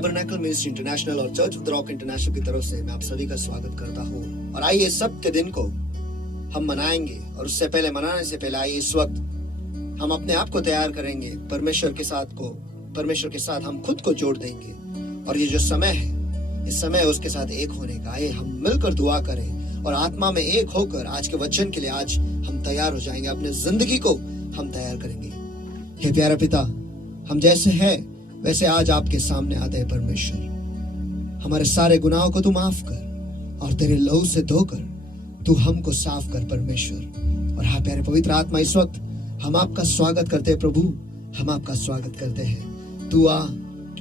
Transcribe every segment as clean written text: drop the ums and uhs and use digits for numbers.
Tabernacle ministry international और church of the rock international की तरफ से मैं आप सभी का स्वागत करता हूँ। और आइए सब के दिन को हम मनाएंगे, और उससे पहले मनाने से पहले आइए इस वक्त हम अपने आप को तैयार करेंगे परमेश्वर के साथ हम खुद को जोड़ देंगे। और ये जो समय है, इस समय उसके साथ एक होने का। आइए हम मिलकर दुआ करें और आत्मा में एक होकर आज के वचन के लिए आज हम तैयार हो जाएंगे, अपने जिंदगी को हम तैयार करेंगे। हे प्यारा पिता, हम जैसे हैं वैसे आज आपके सामने आते हैं परमेश्वर। हमारे सारे गुनाहों को तू माफ कर और तेरे लहू से धोकर तू हमको साफ कर परमेश्वर। और हाँ प्यारे पवित्र आत्मा, इस वक्त हम आपका स्वागत करते हैं प्रभु, हम आपका स्वागत करते हैं। तू आ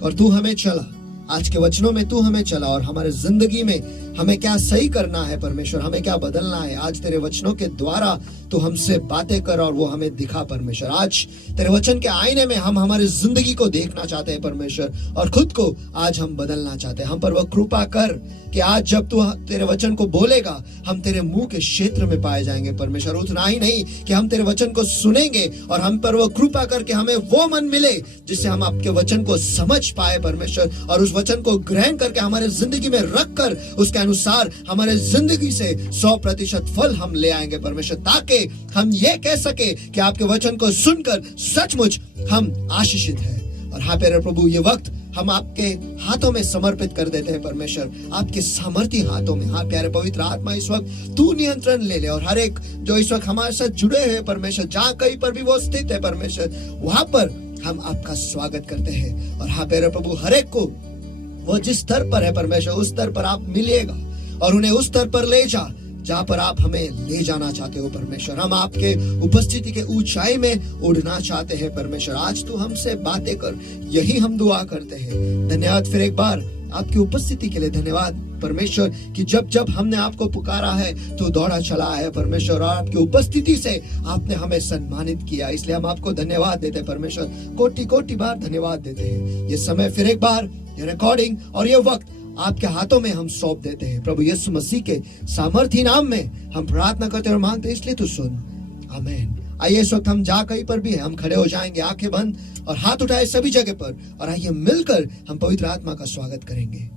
और तू हमें चला, आज के वचनों में तू हमें चला और हमारे जिंदगी में हमें क्या सही करना है परमेश्वर, हमें क्या बदलना है। आज तेरे वचनों के द्वारा तू हमसे बातें कर और वो हमें दिखा परमेश्वर। आज तेरे वचन के आईने में हम हमारी जिंदगी को देखना चाहते हैं परमेश्वर, और खुद को आज हम बदलना चाहते हैं। हम पर वह कृपा कर कि आज जब तू तेरे वचन को बोलेगा हम तेरे मुंह के क्षेत्र में पाए जाएंगे परमेश्वर। उतना ही नहीं कि हम तेरे वचन को सुनेंगे और हम पर वह कृपा करके हमें वो मन मिले जिससे हम आपके वचन को समझ पाए परमेश्वर, और उस वचन को ग्रहण करके हमारे जिंदगी में रख कर उसके अनुसार हमारे जिंदगी से 100% फल हम ले आएंगे परमेश्वर, ताकि हम ये कह सके कि आपके वचन को सुनकर सचमुच हम आशीषित हैं। और हाँ प्यारे प्रभु, ये वक्त हम आपके हाथों में समर्पित कर देते हैं परमेश्वर, आपके सामर्थी हाथों में। हाँ प्यारे पवित्र आत्मा, इस वक्त तू नियंत्रण ले ले और हर एक जो इस वक्त हमारे साथ जुड़े हैं परमेश्वर, जहाँ कहीं पर भी वो स्थित है परमेश्वर, वहां पर हम आपका स्वागत करते हैं। और हाँ प्यारे प्रभु, हर एक को वो जिस स्तर पर है परमेश्वर, उस स्तर पर आप मिलिएगा और उन्हें उस स्तर पर ले जा जहाँ पर आप हमें ले जाना चाहते हो परमेश्वर। हम आपके उपस्थिति के ऊंचाई में उड़ना चाहते हैं परमेश्वर। आज तू हमसे बातें कर, यही हम दुआ करते हैं। धन्यवाद फिर एक बार आपकी उपस्थिति के लिए, धन्यवाद परमेश्वर कि जब जब हमने आपको पुकारा है तो दौड़ा चला है परमेश्वर, और आपकी उपस्थिति से आपने हमें सम्मानित किया, इसलिए हम आपको धन्यवाद देते हैं परमेश्वर। कोटि कोटि बार धन्यवाद देते हैं। ये समय फिर एक बार, ये रिकॉर्डिंग और ये वक्त आपके हाथों में हम सौंप देते हैं प्रभु यीशु मसीह के सामर्थी नाम में हम प्रार्थना करते और मांगते, इसलिए तू सुन, आमीन। आइए इस वक्त हम जहाँ कहीं पर भी हैं हम खड़े हो जाएंगे, आंखें बंद और हाथ उठाए सभी जगह पर, और आइए मिलकर हम पवित्र आत्मा का स्वागत करेंगे।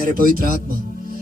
प्यारे पवित्र आत्मा,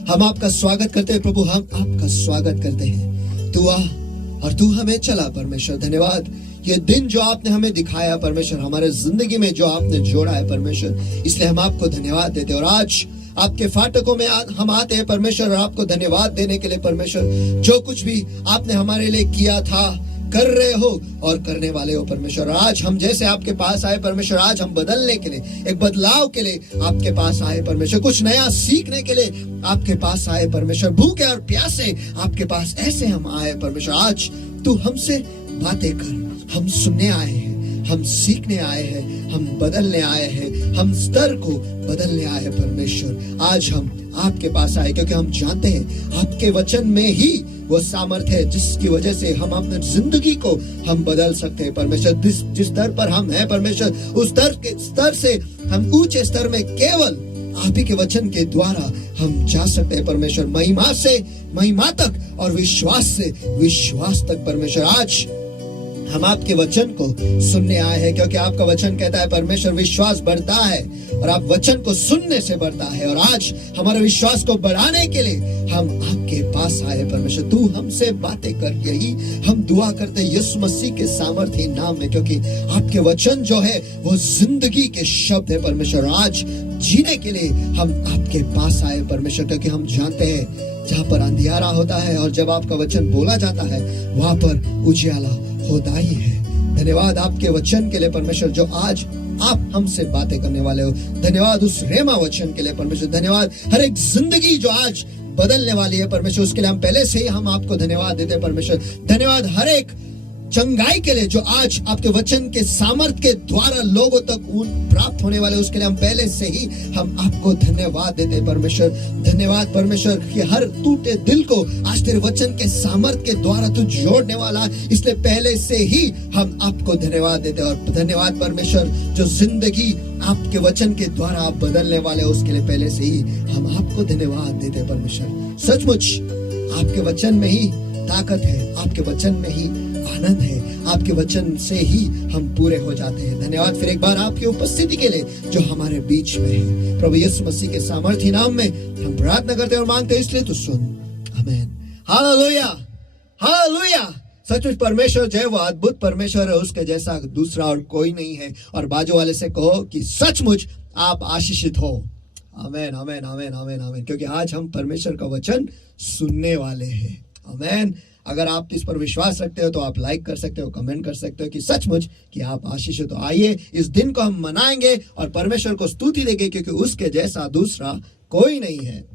हम आपका स्वागत करते हैं प्रभु, हम आपका स्वागत करते हैं। तू आ और तू हमें चला परमेश्वर। धन्यवाद ये दिन जो आपने हमें दिखाया परमेश्वर, हमारे जिंदगी में जो आपने जोड़ा है परमेश्वर, इसलिए हम आपको धन्यवाद देते हैं। और आज आपके फाटकों में हम आते हैं परमेश्वर, और आपको धन्यवाद देने के लिए परमेश्वर, जो कुछ भी आपने हमारे लिए किया था, कर रहे हो और करने वाले हो परमेश्वर। आज हम जैसे आपके पास आए परमेश्वर, आज हम बदलने के लिए, एक बदलाव के लिए आपके पास आए परमेश्वर, कुछ नया सीखने के लिए आपके पास आए परमेश्वर, भूखे और प्यासे आपके पास ऐसे हम आए परमेश्वर। आज तू हमसे बातें कर, हम सुनने आए हैं, हम सीखने आए हैं, हम बदलने आए हैं, हम स्तर को बदलने आए हैं परमेश्वर। आज हम आपके पास आए क्योंकि हम जानते हैं आपके वचन में ही वो सामर्थ्य है जिसकी वजह से हम अपनी जिंदगी को हम बदल सकते हैं परमेश्वर। जिस स्तर पर हम हैं परमेश्वर, उस स्तर से हम ऊंचे स्तर में केवल आप ही के वचन के द्वारा हम जा सकते हैं परमेश्वर। महिमा से महिमा तक और विश्वास से विश्वास तक परमेश्वर। आज हम आपके वचन को सुनने आए हैं क्योंकि आपका वचन कहता है परमेश्वर, विश्वास बढ़ता है और आप वचन को सुनने से बढ़ता है। और आज हमारे विश्वास को बढ़ाने के लिए हम आपके पास आए परमेश्वर। तू हमसे बातें कर, यही हम दुआ करते हैं यीशु मसीह के सामर्थ्य नाम में, क्योंकि आपके वचन जो है वो जिंदगी के शब्द है परमेश्वर। आज जीने के लिए हम आपके पास आए परमेश्वर, क्योंकि हम जानते हैं जहाँ पर अंधियारा होता है और जब आपका वचन बोला जाता है वहां पर उजियाला होता ही है। धन्यवाद आपके वचन के लिए परमेश्वर, जो आज आप हमसे बातें करने वाले हो। धन्यवाद उस रेमा वचन के लिए परमेश्वर। धन्यवाद हर एक जिंदगी जो आज बदलने वाली है परमेश्वर, उसके लिए हम पहले से ही हम आपको धन्यवाद देते हैं परमेश्वर। धन्यवाद हर एक चंगाई के लिए जो आज आपके वचन के सामर्थ्य के द्वारा लोगों तक प्राप्त होने वाले, उसके लिए हम पहले से ही हम आपको धन्यवाद देते हैं परमेश्वर। धन्यवाद परमेश्वर कि हर टूटे दिल को आज तेरे वचन के सामर्थ्य के द्वारा तू जोड़ने वाला, इसलिए पहले से ही हम आपको धन्यवाद देते हैं। और धन्यवाद परमेश्वर जो जिंदगी आपके वचन के द्वारा आप बदलने वाले हो, उसके लिए पहले से ही हम आपको धन्यवाद देते हैं परमेश्वर। सचमुच आपके वचन में ही ताकत है, आपके वचन में ही आनंद है, आपके वचन से ही हम पूरे हो जाते हैं। धन्यवाद फिर एक बार आपकी उपस्थिति के लिए जो हमारे बीच में है प्रभु यीशु मसीह के सामर्थ्य नाम में हम प्रार्थना करते हैं और मांगते हैं, इसलिए तू सुन। आमीन। Hallelujah, hallelujah. सचमुच परमेश्वर जय, वो अद्भुत परमेश्वर है, उसके जैसा दूसरा और कोई नहीं है। और बाजू वाले से कहो कि सचमुच आप आशीषित हो। आमीन, आमीन, आमीन, आमीन, आमीन। क्योंकि आज हम परमेश्वर का वचन सुनने वाले हैं। आमीन। अगर आप इस पर विश्वास रखते हो तो आप लाइक कर सकते हो, कमेंट कर सकते हो कि सचमुच कि आप आशीषित हो। आइए इस दिन को हम मनाएंगे और परमेश्वर को स्तुति देंगे क्योंकि उसके जैसा दूसरा कोई नहीं है।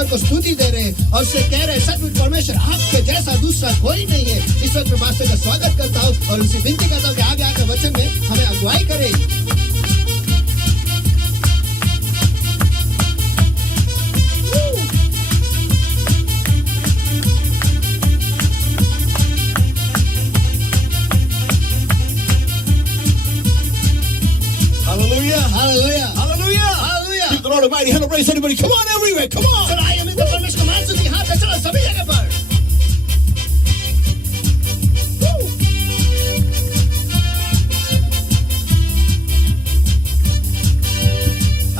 परमेश्वर को स्तुति दे रहे हैं और उससे कह रहे हैं सचमुच परमेश्वर आपके जैसा दूसरा कोई नहीं है। इस वक्त मैं पास्टर का स्वागत करता हूँ और उनसे विनती करता हूँ कि आगे आकर वचन में हमें अगुवाई करे। Hallelujah. Hallelujah, Hallelujah. Hallelujah. Give the Lord a mighty hand of praise. Anybody, come on everywhere. Come on. चलो आइए मिलकर परमेश्वर को मान स्तुति हाथ में चलो सभी जगह पर।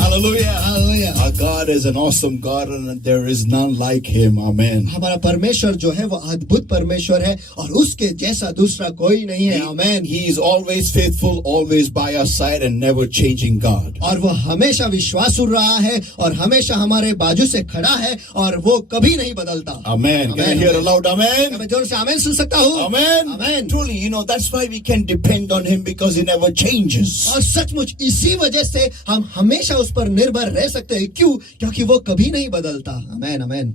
Hallelujah. Hallelujah. Our God is an awesome God and there is none like him. Amen. हमारा परमेश्वर जो है वो अद्भुत परमेश्वर है और उसके जैसा दूसरा कोई नहीं है। आमेन। He is always faithful, always by our side and never changing God. और वो हमेशा विश्वासु रहा है और हमेशा हमारे बाजू से खड़ा है और वो कभी नहीं बदलता। Amen. Can I hear a loud amen? मैं जोर से आमेन सुन सकता हूँ? Amen. Amen. Truly, that's why we can depend on him because he never changes. और सचमुच इसी वजह से हम हमेशा उस पर निर्भर रह सकते हैं। क्यों? क्योंकि वो कभी नहीं बदलता। आमेन, आमेन।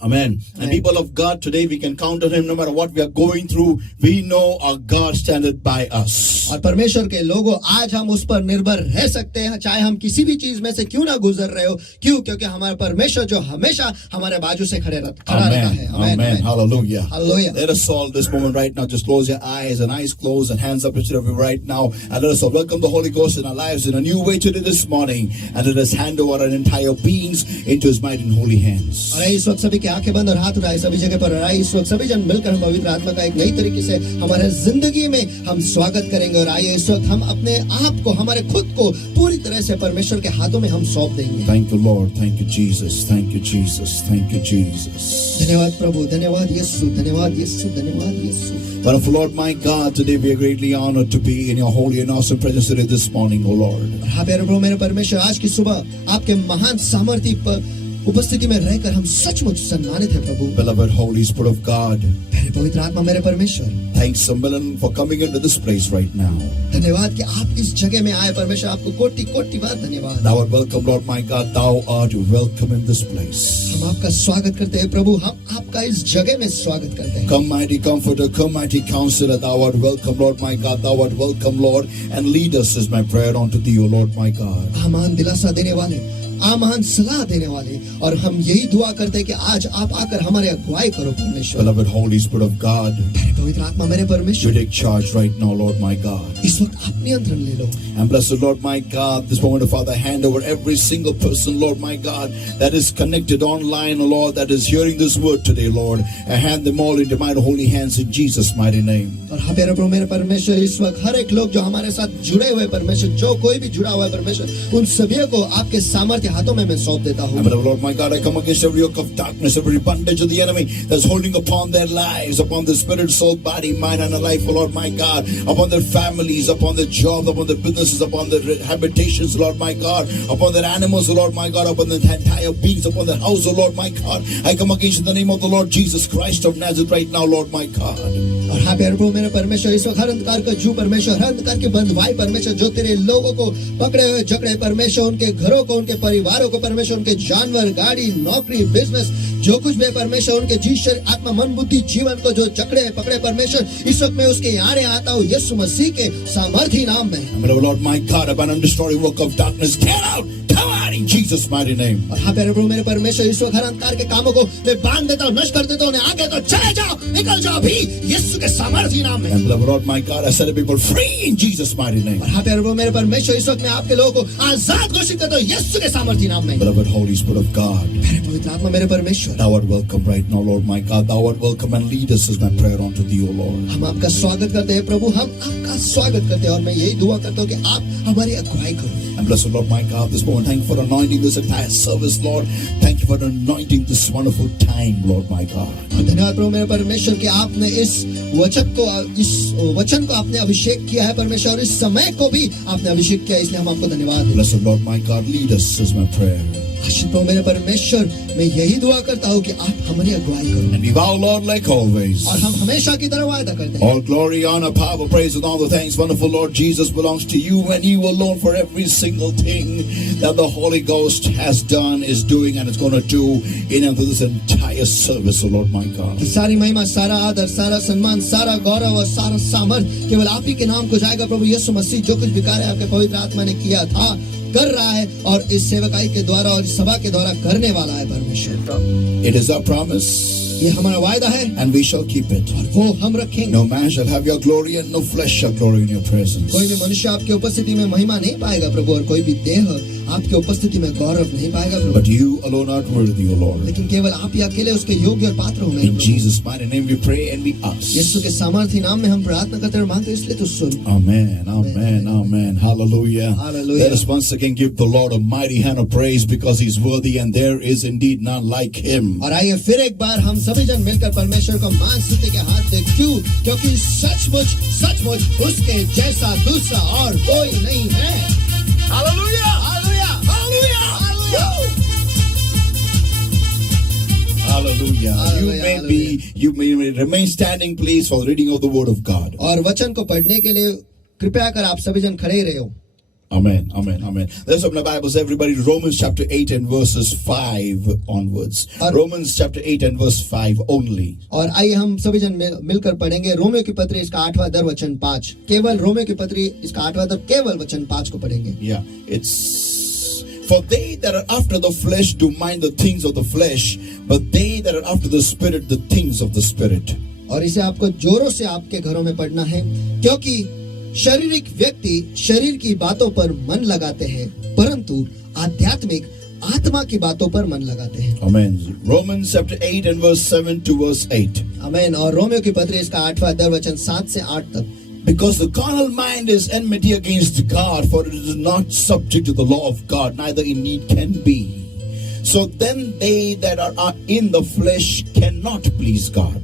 Amen. And Amen. people of God, today we can count on him no matter what we are going through. We know our God standeth by us. और परमेश्वर के लोगों आज हम उस पर निर्भर रह सकते हैं चाहे हम किसी भी चीज में से क्यों ना गुजर रहे हो। क्यों? क्योंकि हमारा परमेश्वर जो हमेशा हमारे बाजू से खड़ा रहता है। Amen. Amen. Hallelujah. Hallelujah. Let us all this moment right now just close your eyes and eyes closed and hands up instead of you right now. And let us all welcome the Holy Ghost in our lives in a new way today this morning. And let us hand over our entire beings into his mighty and holy hands. और इस वक्त सभी की आंखें बंद और हाथ उठाए सभी जगह पर। और इस वक्त सभी जन मिलकर हम पवित्र आत्मा का एक नई तरीके से हमारे जिंदगी में हम स्वागत करेंगे। और आइए इस वक्त हम अपने आप को हमारे खुद को पूरी तरह से परमेश्वर के हाथों में हम सौंप देंगे। Thank you, Lord. Thank you, Jesus. Thank you, Jesus. Thank you, Jesus. धन्यवाद प्रभु, धन्यवाद यीशु, धन्यवाद यीशु, धन्यवाद यीशु। Wonderful Lord, my God, today we are greatly honored to be in your holy and awesome presence today this morning, O Lord. हाँ प्यारे प्रभु मेरे परमेश्वर, आज की सुबह आपके महान सामर्थ्य उपस्थिति में रहकर हम सचमुच सम्मानित हैं प्रभु। Beloved Holy Spirit of God, प्यारे पवित्र आत्मा मेरे परमेश्वर, thanks a million for coming into this place right now. धन्यवाद कि आप इस जगह में आए परमेश्वर, आपको कोटि कोटि बार धन्यवाद। Thou art welcome, Lord my God. Thou art welcome in this place. हम आपका स्वागत करते हैं प्रभु, हम आपका इस जगह में स्वागत करते हैं। Come, mighty Comforter, come, mighty Counselor. Thou art welcome, Lord my God. Thou art welcome, Lord, and lead us is my prayer unto Thee, O Lord my God. आमान दिलासा देने वाले, आमान सलाह देने वाले, और हम यही दुआ करते हैं कि आज आप आकर हमारे अगुवाई करो परमेश्वर। Beloved Holy Spirit of God, प्यारे पवित्र आत्मा मेरे you परमेश्वर, take charge right now, Lord my God. इस वक्त आप नियंत्रण ले लो। And blessed Lord my God, this moment, Father, hand over every single person, Lord my God, that is connected online, Lord, that is hearing this word today, Lord. I hand them all into my holy hands in Jesus' mighty name. और हाँ प्यारे प्रभु मेरे परमेश्वर, इस वक्त हर एक लोग जो हमारे साथ जुड़े हुए परमेश्वर, जो कोई भी जुड़ा हुआ है परमेश्वर, उन सभी को आपके सामर्थ्य हाथों में मैं सौंप देता हूँ। And beloved Lord my God, I come against every yoke of darkness, every bondage of the enemy that's holding upon their lives, upon their spirit, soul, body, mind, and life, oh Lord my God, upon their families, upon their jobs, upon their businesses, upon their habitations, Lord my God, upon their animals, oh Lord my God, upon their entire beings, upon their house, oh Lord my God. I come against in the name of the Lord Jesus Christ of Nazareth right now, Lord my God. और हाँ प्यारे प्रभु मेरे परमेश्वर, इस वक्त हर अंधकार का जू परमेश्वर, हर अंधकार के बंधुआई परमेश्वर, जो तेरे लोगों को पकड़े हुए जकड़े परमेश्वर, उनके घरों को, उनके परिवारों को परमेश्वर, उनके जानवर, गाड़ी, नौकरी, बिजनेस, जो कुछ भी परमेश्वर, उनके जी, शरीर, आत्मा, मन, बुद्धि, जीवन को जो जकड़े पकड़े परमेश्वर, इस वक्त मैं उसके यहाँ आता हूँ यीशु मसीह के सामर्थी नाम में। Beloved Lord my God, upon and destroy the work of darkness, get out, come out in Jesus' mighty name. और हाँ प्यारे प्रभु मेरे परमेश्वर, इस वक्त हर अंधकार के कामों को मैं बांध देता हूँ, नष्ट कर देता हूँ, उन्हें आगे तो चले जाओ, निकल जाओ अभी यीशु के सामर्थी नाम में। And beloved Lord my God, I set the people free in Jesus' mighty name. और हाँ प्यारे प्रभु मेरे परमेश्वर, इस वक्त मैं आपके लोगों को आजाद घोषित करता हूँ यीशु के सामर्थी नाम में। Beloved Holy Spirit of God, प्यारे पवित्र आत्मा मेरे परमेश्वर, Thou art welcome right now, Lord my God. Thou art welcome and lead us is my prayer unto Thee, O Lord. हम आपका स्वागत करते हैं प्रभु, हम आपका स्वागत करते हैं और मैं यही दुआ करता हूँ कि आप हमारी अगुवाई करो। And blessed Lord my God, this moment, thank you for anointing this entire service, Lord. Thank you for anointing this wonderful time, Lord my God. और धन्यवाद प्रभु मेरे परमेश्वर कि आपने इस वचन को आपने अभिषेक किया है परमेश्वर, और इस समय को भी आपने अभिषेक किया, इसलिए हम आपको धन्यवाद दें। Blessed Lord my God, lead us is my prayer. आशीष प्रभु मेरे परमेश्वर, मैं यही दुआ करता हूँ कि आप हमारी अगुवाई करो। And we vow, Lord, like always, और हम हमेशा की तरह वायदा करते हैं, all glory, honor, power, praise, and all the thanks, wonderful Lord Jesus, belongs to you and you alone for every single thing that the Holy Ghost has done, is doing, and is going to do in and through this entire service, O Lord my God. कि सारी महिमा, सारा आदर, सारा सम्मान, सारा गौरव और सारा सामर्थ केवल आप ही के नाम को जाएगा। प्रभु यीशु मसीह जो कुछ भी कार्य आपके पवित्र आत्मा ने किया था, कर रहा है और इस सेवकाई के द्वारा और इस सभा के द्वारा करने वाला है परमेश्वर। It is our promise, ये हमारा वायदा है and we shall keep it. और वो हम रखेंगे। No man shall have your glory, and no flesh shall glory in your presence. कोई भी मनुष्य आपकी उपस्थिति में महिमा नहीं पाएगा प्रभु, और कोई भी देह आपकी उपस्थिति में गौरव नहीं पाएगा प्रभु। But you alone are worthy, O Lord. लेकिन केवल आप ही अकेले उसके योग्य और पात्र हो। In Jesus' mighty name we pray and we ask. यीशु के सामर्थी नाम में हम प्रार्थना करते और मांगते, इसलिए तो सुन। Amen, amen, amen. Hallelujah. Hallelujah. Let us once again give the Lord a mighty hand of praise, because He's worthy and there is indeed none like Him. और आइए फिर एक बार हम सभी जन मिलकर परमेश्वर को मान स्तुति के हाथ दे। क्यों? क्योंकि सचमुच उसके जैसा दूसरा और कोई नहीं है। Hallelujah. Hallelujah, Hallelujah. Hallelujah. Hallelujah. Hallelujah, You may remain standing, please, for the reading of the Word of God. और वचन को पढ़ने के लिए कृपया कर आप सभी जन खड़े ही रहे हो। Amen, amen, amen. Let's open our Bibles, everybody, to Romans chapter 8 and verses 5 onwards. Romans chapter 8 and verse 5 only. और आइए हम सभी जन मिलकर पढ़ेंगे रोमियो की पत्री इसका 8वां अध्याय वचन 5। केवल रोमियो की पत्री इसका 8वां अध्याय केवल वचन 5 को पढ़ेंगे। Yeah, it's for they that are after the flesh do mind the things of the flesh, but they that are after the spirit the things of the spirit. और इसे आपको जोरों से आपके घरों में पढ़ना है, क्योंकि शारीरिक व्यक्ति शरीर की बातों पर मन लगाते हैं, परंतु आध्यात्मिक आत्मा की बातों पर मन लगाते हैं। Amen. Romans chapter 8 and verse 7 to verse 8. आमीन। और रोमियो की पत्री इसका 8वां अध्याय वचन 7 से 8 तक। Because the carnal mind is enmity against God, for it is not subject to the law of God, neither indeed can be. So then they that are in the flesh cannot please God.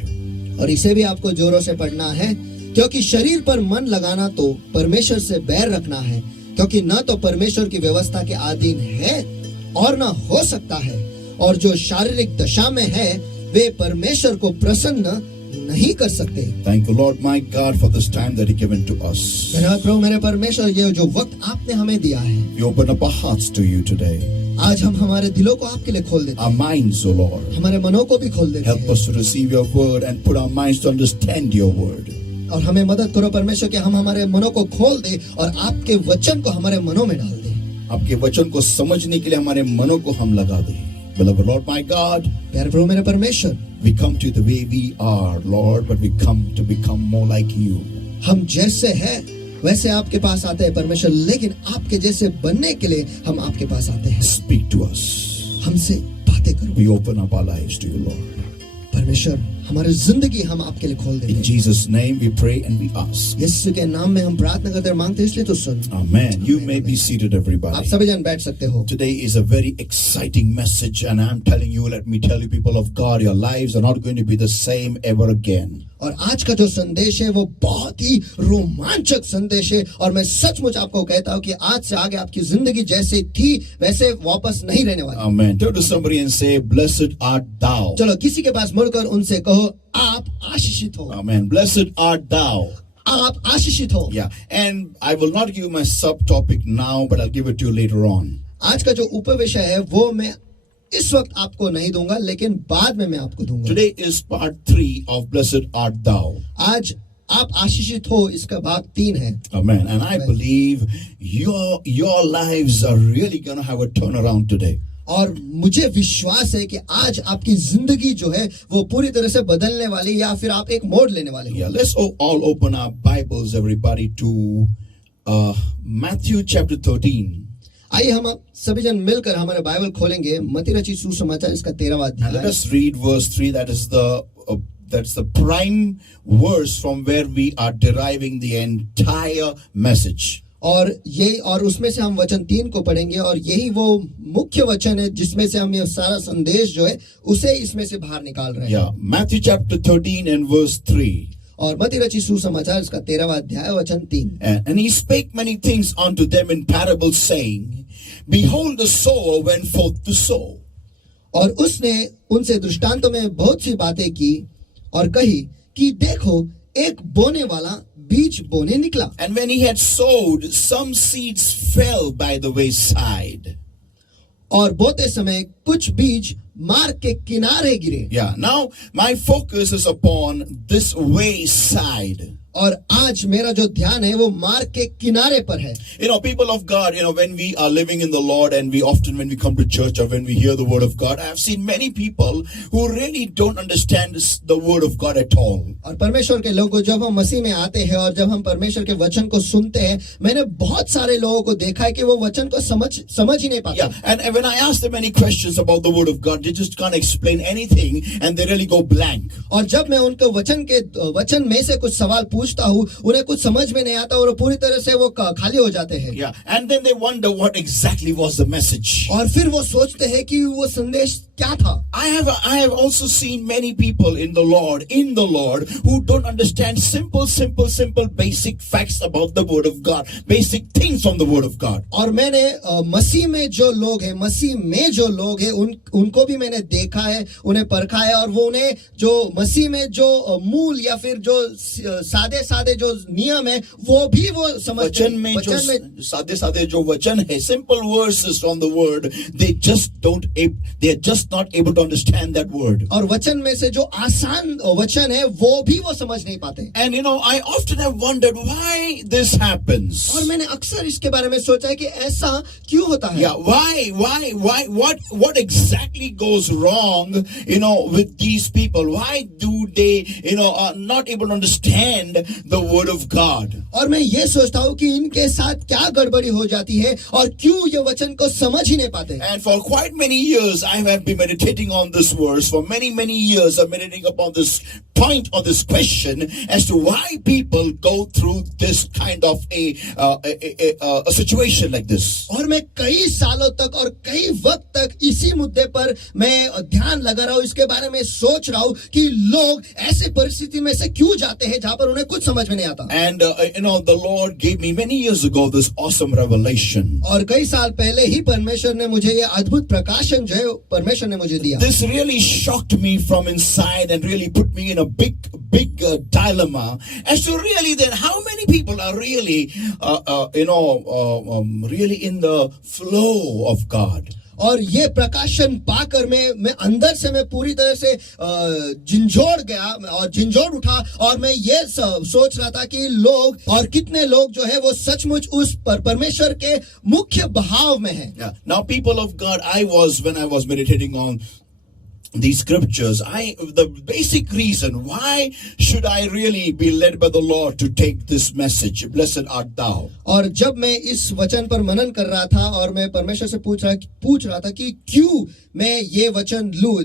और इसे भी आपको जोरों से पढ़ना है, क्योंकि शरीर पर मन लगाना तो परमेश्वर से बैर रखना है, क्योंकि न तो परमेश्वर की व्यवस्था के अधीन है और न हो सकता है, और जो शारीरिक दशा में है वे परमेश्वर को प्रसन्न नहीं कर सकते। Thank the Lord my God for this time that He given to us. धन्यवाद प्रभु मेरे परमेश्वर, ये जो वक्त आपने हमें दिया है। We open up our hearts to You today. आज हम हमारे दिलों को आपके लिए खोल देते हैं। Our minds, O Lord. हमारे मनों को भी खोल देते Help हैं। us to receive Your word and put our minds to understand Your word. और हमें मदद करो परमेश्वर कि हम हमारे मनों को खोल दे और आपके वचन को हमारे मनों में डाल दे। आपके वचन को समझने के लिए हमारे मनों को हम लगा दें। Beloved Lord my God, प्यारे प्रभु मेरे परमेश्वर, we come to you the way we are, Lord, but we come to become more like You. हम जैसे हैं वैसे आपके पास आते हैं परमेश्वर, लेकिन आपके जैसे बनने के लिए हम आपके पास आते हैं। Speak to us. हमसे बातें करो We open up our lives to You, Lord. परमेश्वर, हमारी जिंदगी हम आपके लिए खोल देते In हैं। Jesus' name we pray and we ask. यीशु के नाम में हम प्रार्थना करते हैं, मांगते हैं, इसलिए तो सुन। Amen. You may be seated, आप everybody. सभी जन बैठ सकते हो। Today is a very exciting message, and I'm telling you, let me tell you, people of God, your lives are not going to be the same ever again. और आज का जो संदेश है वो बहुत ही रोमांचक संदेश है, और मैं सचमुच आपको कहता हूँ कि आज से आगे आपकी जिंदगी जैसे थी वैसे वापस नहीं रहने वाली। Amen. Turn to somebody and say, blessed art thou. चलो किसी के पास मुड़कर उनसे कहो, आप आशीषित हो। Amen. Blessed art thou. आप आशीषित हो। Yeah. And I will not give my subtopic now, but I'll give it to you later on. आज का जो उपविषय है वो मैं इस वक्त आपको नहीं दूंगा, लेकिन बाद में मैं आपको दूंगा। Today is part 3 of blessed art thou. आज आप आशीषित हो इसका भाग 3 है। Amen. And I believe your lives are really going to have a turnaround today. और मुझे विश्वास है कि आज आपकी जिंदगी जो है वो पूरी तरह से बदलने वाली, या फिर आप एक मोड़ लेने वाले। Yeah, let's all open our Bibles, everybody, to Matthew chapter 13. आइए हम सभी जन मिलकर हमारे बाइबल खोलेंगे मत्ती रचित सुसमाचार इसका 13वां And let अध्याय। us read verse 3. That's the prime verse from where we are deriving the entire message. और उसमें से हम वचन 3 को पढ़ेंगे, और यही वो मुख्य वचन है जिसमें से हम ये सारा संदेश जो है उसे इसमें से बाहर निकाल रहे हैं। Yeah, Matthew chapter 13 and verse 3. और मत्ती रचित सुसमाचार इसका 13वां अध्याय वचन 3। And he spake many things unto them in parables, saying, behold, the sower went forth to sow. और उसने उनसे दृष्टांतों में बहुत सी बातें की और कही कि देखो एक बोने वाला बीज बोने निकला। And when he had sowed, some seeds fell by the wayside. और बोते समय कुछ बीज मार्ग के किनारे गिरे। Yeah, now my focus is upon this wayside. और आज मेरा जो ध्यान है वो मार्ग के किनारे पर है। You know, people of God, when we are living in the Lord and when we come to church or when we hear the word of God, I have seen many people who really don't understand the word of God at all. और परमेश्वर के लोगों, जब हम मसीह में आते हैं और जब हम परमेश्वर के वचन को सुनते हैं, मैंने बहुत सारे लोगों को देखा है कि वो वचन को समझ ही नहीं पाते। Yeah, and when I ask them any questions about the word of God, they just can't explain anything and they really go blank. और जब मैं उनको वचन में से कुछ सवाल पूछता हूँ, उन्हें कुछ समझ में नहीं आता और पूरी तरह से वो खाली हो जाते हैं। Yeah, and then they wonder what exactly was the message. और फिर वो सोचते हैं कि वो संदेश क्या था। I have also seen many people in the Lord who don't understand simple basic facts about the word of God, basic things from the word of God. और मैंने मसीह में जो लोग हैं उनको भी मैंने देखा है, उन्हें परखा है और वो उन्हें जो मसीह में जो मूल या फिर जो सादे जो नियम है वो भी वो समझते हैं। वचन में जो सादे जो वचन है, simple verses from the word, they are just not able to understand that word. और वचन में से जो आसान वचन है वो भी वो समझ नहीं पाते। And I often have wondered why this happens. और मैंने अक्सर इसके बारे में सोचा है कि ऐसा क्यों होता है। Yeah, why what exactly goes wrong with these people? Why do they are not able to understand the word of God? और मैं ये सोचता हूँ कि इनके साथ क्या गड़बड़ी हो जाती है और क्यों ये वचन को समझ ही नहीं पाते। And for quite many years I have been meditating on this verse. For many years I'm meditating upon this point or this question as to why people go through this kind of a situation like this. और मैं कई सालों तक और कई वक्त तक इसी मुद्दे पर मैं ध्यान लगा रहा हूँ, इसके बारे में सोच रहा हूँ कि लोग ऐसे परिस्थिति में से क्यों जाते हैं जहाँ पर उन्हें कुछ समझ में नहीं आता। And the Lord gave me many years ago this awesome revelation. और कई साल पहले ही परमेश्वर ने मुझे ये अद्भुत प्रकाशन जो है परमेश्वर ने मुझे दिया। This really shocked me from inside and really put me in a big dilemma as to really then how many people are really really in the flow of God. और ये प्रकाशन पाकर मैं अंदर से मैं पूरी तरह से झिंझोड़ उठा और मैं ये सोच रहा था कि लोग और कितने लोग जो है वो सचमुच उस परमेश्वर के मुख्य भाव में है। Now people of God, when I was meditating on these scriptures, the basic reason why should I really be led by the Lord to take this message, blessed art thou. और जब मैं इस वचन पर मनन कर रहा था और मैं परमेश्वर से पूछ रहा था कि क्यों मैं ये वचन लूं,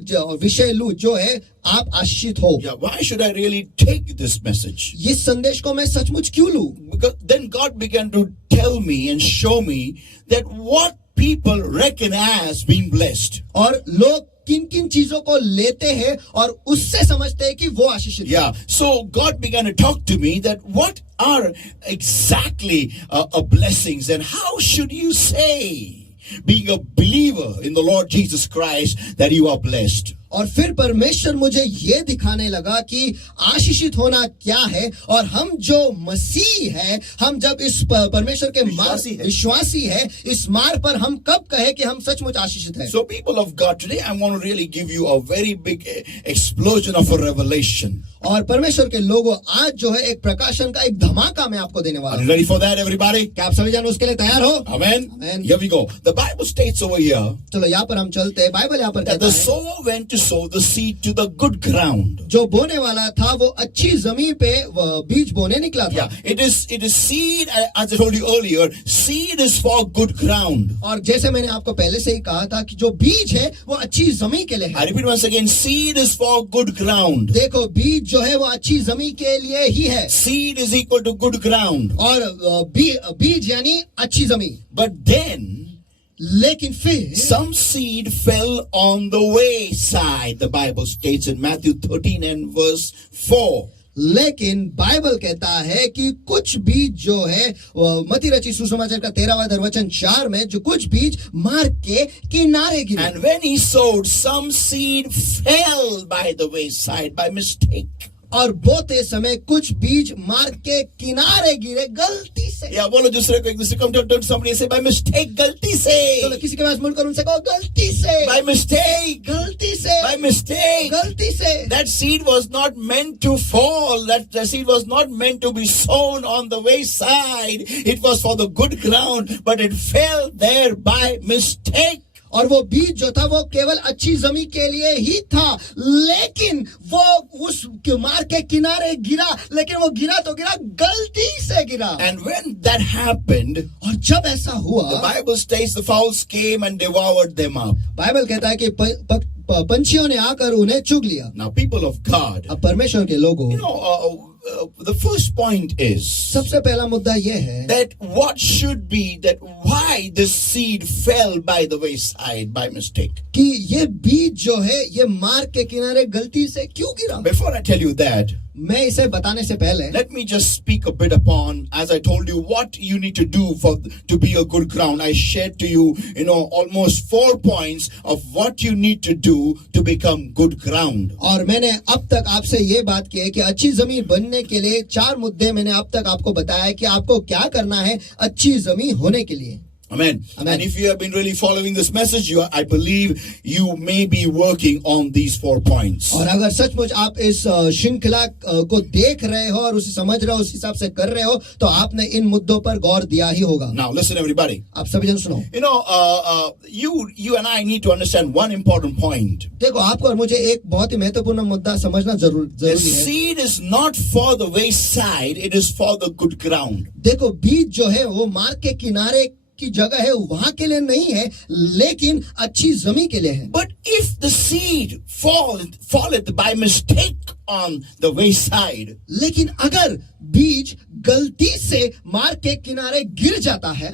विषय लूं जो है आप आशीषित हो। Yeah, why should I really take this message? ये संदेश को मैं सचमुच क्यों लूं? Because then God began to tell me and show me that what people reckon as being blessed. और लोग किन चीजों को लेते हैं और उससे समझते हैं कि वो आशीषित है। Yeah, so God began to talk to me that what are exactly blessings and how should you say, being a believer in the Lord Jesus Christ, that you are blessed. और फिर परमेश्वर मुझे ये दिखाने लगा कि आशीषित होना क्या है और हम जो मसीह है, हम जब इस परमेश्वर के विश्वासी है, इस मार्ग पर हम कब कहे कि हम सचमुच आशीषित हैं। So people of God, today I want to really give you a very big explosion of a revelation. और परमेश्वर के लोगों, आज जो है एक प्रकाशन का एक धमाका मैं आपको देने वाला हूं। Are you ready for that, everybody? क्या आप सभी जन उसके लिए तैयार हो? Amen. Amen. Here we go. The Bible states over here चलो यहाँ पर हम चलते हैं। बाइबल यहाँ पर that कहता the है sower went to sow the seed to the good ground. जो बोने वाला था वो अच्छी जमीन पे बीज बोने निकला था। Yeah, it is seed, as I told you earlier, seed is for good ground. और जैसे मैंने आपको पहले से ही कहा था कि जो बीज है वो अच्छी जमीन के लिए है। I repeat once again, seed is for good ground. देखो बीज जो है वो अच्छी जमीन के लिए ही है। Seed is equal to good ground. और बीज यानी अच्छी जमीन। But then लेकिन फिर some seed fell on the wayside, the Bible states in Matthew 13 and verse 4. लेकिन बाइबल कहता है कि कुछ बीज जो है मत्ती रचित सुसमाचार का 13वां वचन 4 में जो कुछ बीज मार्ग के किनारे गिरे. And when he sowed, some seed fell by the wayside by mistake. और बोते समय कुछ बीज मार्ग के किनारे गिरे गलती से. या बोलो दूसरे को, एक दूसरे को turn to somebody and say by mistake, गलती से. चलो किसी के पास मुड़कर उनसे कहो गलती से. By mistake, गलती से. by mistake. गलती से. That seed was not meant to fall. That seed was not meant to be sown on the wayside. It was for the good ground, but it fell there by mistake. और वो बीज जो था वो केवल अच्छी जमीन के लिए ही था, लेकिन वो उस मार्ग के किनारे गिरा, लेकिन वो गिरा तो गिरा गलती से गिरा. And when that happened, और जब ऐसा हुआ, the Bible states the fowls came and devoured them up. Bible कहता है कि पंछियों ने आकर उन्हें चुग लिया. Now, people of God, अब परमेश्वर के लोगों, the first point is सबसे पहला मुद्दा यह है that what should be that why the seed fell by the wayside by mistake. कि ये बीज जो है ये मार्ग के किनारे गलती से क्यों गिरा. Before I tell you that, मैं इसे बताने से पहले let me just speak a bit upon, as I told you, what you need to do to be a good ground. I shared to you, almost 4 points of what you need to do to become good ground. और मैंने अब तक आपसे ये बात की है कि अच्छी जमीन बनने के लिए 4 मुद्दे मैंने अब तक आपको बताया है कि आपको क्या करना है अच्छी जमीन होने के लिए. Amen. Amen. And if you have been really following this message, I believe you may be working on these 4 points. और अगर सचमुच आप इस श्रृंखला को देख रहे हो और उसे समझ रहे हो, उस हिसाब से कर रहे हो, तो आपने इन मुद्दों पर गौर दिया ही होगा. Now listen everybody. आप सभी जन सुनो. You and I need to understand one important point. देखो, आपको और मुझे एक बहुत ही महत्वपूर्ण मुद्दा समझना The जरूरी है. seed is not for the wayside, it is for the good ground. देखो, बीज जो है वो मार्ग के किनारे की जगह है, वहां के लिए नहीं है, लेकिन अच्छी जमीन के लिए है. But if the seed falleth by mistake on the wayside, लेकिन अगर बीज गलती से मार्ग के किनारे गिर जाता है,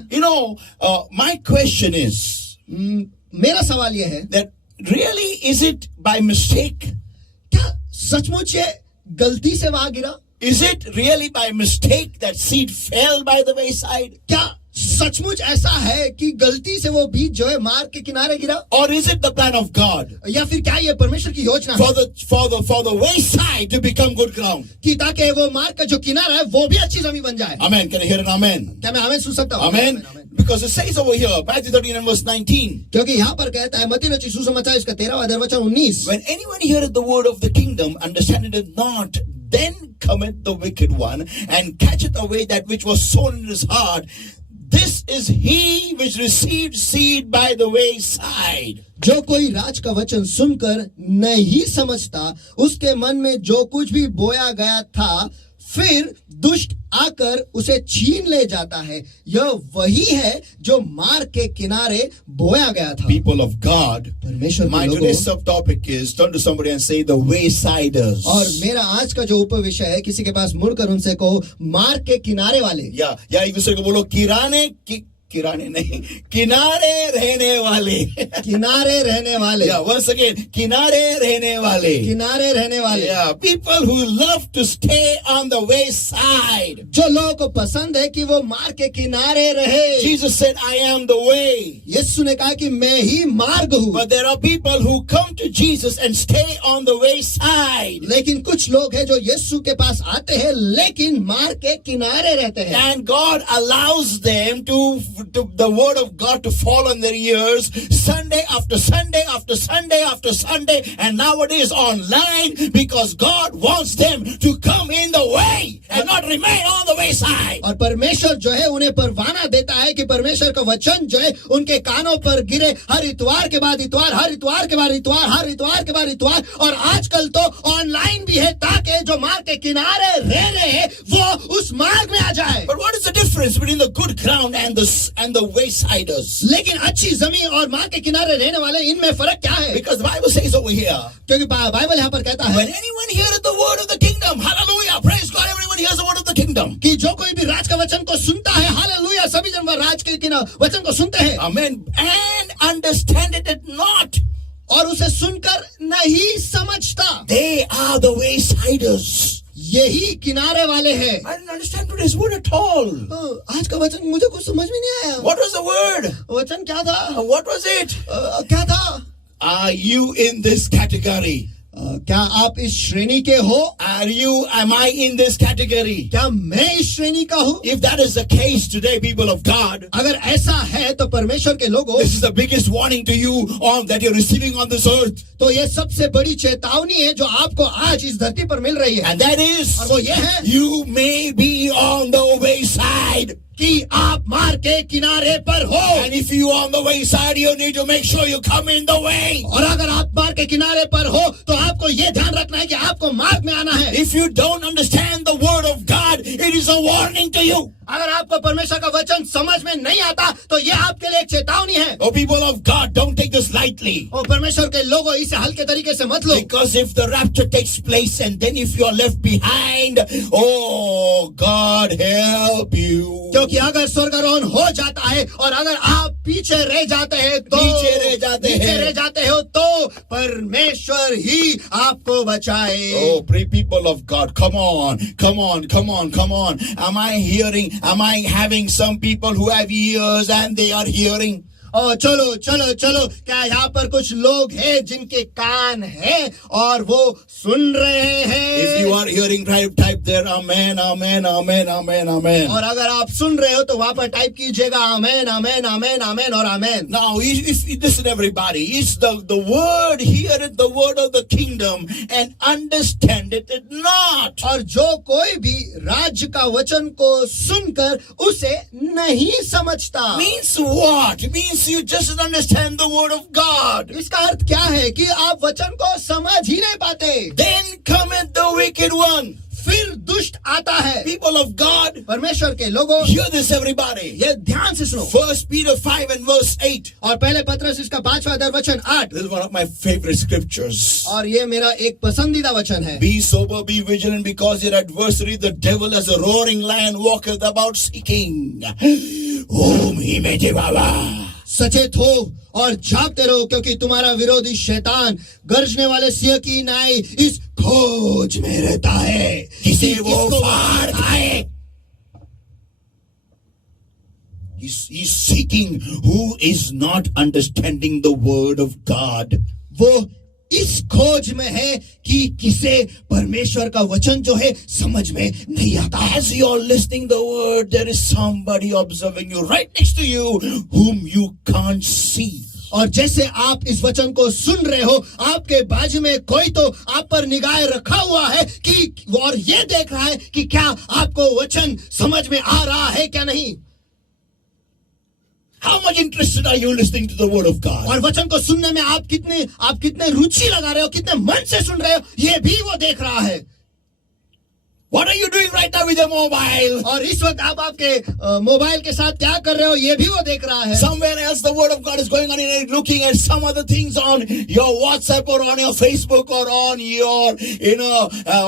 my question is, मेरा सवाल यह है, that really is it by mistake? क्या सचमुच ये गलती से वहां गिरा? Is it really by mistake that seed fell by the wayside? क्या सचमुच ऐसा है कि गलती से वो बीज जो है मार्ग के किनारे गिरा? Or is it the plan of God या फिर क्या ये परमेश्वर की योजना है for the wayside to become good ground? कि ताकि वो मार्ग का जो किनारा है वो भी अच्छी जमीन बन जाए. Amen. Can I hear an amen? क्या मैं आमीन सुन सकता हूँ? Amen. Because it says over here, Matthew 13 and verse 19. क्योंकि यहाँ पर कहता है मत्ती रचित सुसमाचार इसका 13वां वचन 19. When anyone heareth the word of the kingdom, understandeth it not, then cometh the wicked one, and catcheth away that which was sown in his heart. This is he which received seed by the wayside. जो कोई राज का वचन सुनकर नहीं समझता, उसके मन में जो कुछ भी बोया गया था, फिर दुष्ट आकर उसे छीन ले जाता है. यह वही है जो मार्ग के किनारे बोया गया था. People of God, परमेश्वर my के today's लोगों, subtopic is, turn to somebody and say the waysiders. और मेरा आज का जो उपविषय है, किसी के पास मुड़कर उनसे कहो मार्ग के किनारे वाले. या एक दूसरे को बोलो किराने नहीं, किनारे रहने वाले. किनारे रहने वाले. Once again, किनारे रहने वाले. किनारे रहने वाले. People who love to stay on the wayside. जो लोगों को पसंद है कि वो मार्ग के किनारे रहे. Jesus said, I am the way. यीशु ने कहा कि मैं ही मार्ग हूँ. But there are people who come to Jesus and stay on the wayside. लेकिन कुछ लोग हैं जो यीशु के पास आते हैं लेकिन मार्ग के किनारे रहते हैं. And God allows them to the word of God to fall on their ears Sunday after Sunday after Sunday after Sunday, and nowadays online, because God wants them to come in the way and not remain on the wayside. और परमेश्वर जो है उन्हें परवाना देता है कि परमेश्वर का वचन जो है उनके कानों पर गिरे हर इतवार के बाद इतवार, हर इतवार के बाद इतवार, हर इतवार के बाद इतवार. और आजकल तो ऑनलाइन भी है ताकि जो मार्ग के किनारे रह रहे हैं वो उस मार्ग में आ जाए. But what is the difference between the good ground and the waysiders? लेकिन अच्छी जमीन और मार्ग के किनारे रहने वाले, इनमें फर्क क्या है? Because the Bible says over here, क्योंकि बाइबल यहाँ पर कहता है when anyone heareth the word of the kingdom, hallelujah, praise God, everyone hears the word of the kingdom. कि जो कोई भी राज का वचन को सुनता है, हालेलुया, सभी जन राज के वचन को सुनते हैं. Amen. And understand it not. और उसे सुनकर नहीं समझता. They are the waysiders. यही किनारे वाले हैं। I didn't understand today's word at all. आज का वचन मुझे कुछ समझ में नहीं आया। What was the word? वचन क्या था? What was it? क्या था? Are you in this category? क्या आप इस श्रेणी के हो? Am I in this category? क्या मैं इस श्रेणी का हूँ? If that is the case today, people of God, अगर ऐसा है तो परमेश्वर के लोगों, this is the biggest warning to you on that you're receiving on this earth. तो ये सबसे बड़ी चेतावनी है जो आपको आज इस धरती पर मिल रही है। And that is, और वो ये है, you may be on the wayside. कि आप मार्ग के किनारे पर हो। And if you are on the wayside, you need to make sure you come in the way. और अगर आप मार्ग के किनारे पर हो तो आपको ये ध्यान रखना है कि आपको मार्ग में आना है। If you don't understand the word of God, it is a warning to you. अगर आपको परमेश्वर का वचन समझ में नहीं आता तो ये आपके लिए एक चेतावनी है। Oh, people of God, don't take this lightly. और परमेश्वर के लोगों, इसे हल्के तरीके से मत लो। Because if the rapture takes place and then if you are left behind, oh, God help you. क्योंकि अगर स्वर्गारोहण हो जाता है और अगर आप पीछे रह जाते हैं तो पीछे रह जाते हो तो परमेश्वर ही आपको बचाए। Oh, pray people of God, come on. Am I having some people who have ears and they are hearing? चलो चलो चलो, क्या यहाँ पर कुछ लोग हैं जिनके कान हैं और वो सुन रहे हैं? If you are hearing, type there, amen, amen, amen, amen, amen. और अगर आप सुन रहे हो तो वहाँ पर टाइप कीजिएगा आमेन आमेन आमेन आमेन और आमेन। Now, if listen everybody, it's the word, hear it, the word of the kingdom and understand it not. और जो कोई भी राज्य का वचन को सुनकर उसे नहीं समझता। Means what? It means you just don't understand the word of God. इसका अर्थ क्या है कि आप वचन को समझ ही नहीं पाते। Then cometh the wicked one. फिर दुष्ट आता है। People of God, परमेश्वर के लोगों, hear this everybody. ये ध्यान से सुनो। 1 Peter 5 and verse 8. और पहले पत्रस इसका 5वां वचन 8। This is one of my favorite scriptures. और ये मेरा एक पसंदीदा वचन है। Be sober, be vigilant, because your adversary, the devil, as a roaring lion, walketh about seeking whom he may devour. सचेत हो और जागते रहो, क्योंकि तुम्हारा विरोधी शैतान गरजने वाले सिंह की नाई इस खोज में रहता है, किसे वो फाड़ खाए. He's seeking who is not understanding the word of God. वो इस खोज में है कि किसे परमेश्वर का वचन जो है समझ में नहीं आता। As you are listening the word, there is somebody observing you right next to you whom you can't see. और जैसे आप इस वचन को सुन रहे हो, आपके बाजू में कोई तो आप पर निगाह रखा हुआ है कि और ये देख रहा है कि क्या आपको वचन समझ में आ रहा है क्या नहीं। How much interested are you listening to the word of God? और वचन को सुनने में आप कितने रुचि लगा रहे हो, कितने मन से सुन रहे हो, ये भी वो देख रहा है। What are you doing right now with your mobile? और इस वक्त आप आपके मोबाइल के साथ क्या कर रहे हो, ये भी वो देख रहा है। Somewhere else the word of God is going on and looking at some other things on your WhatsApp or on your Facebook or on your,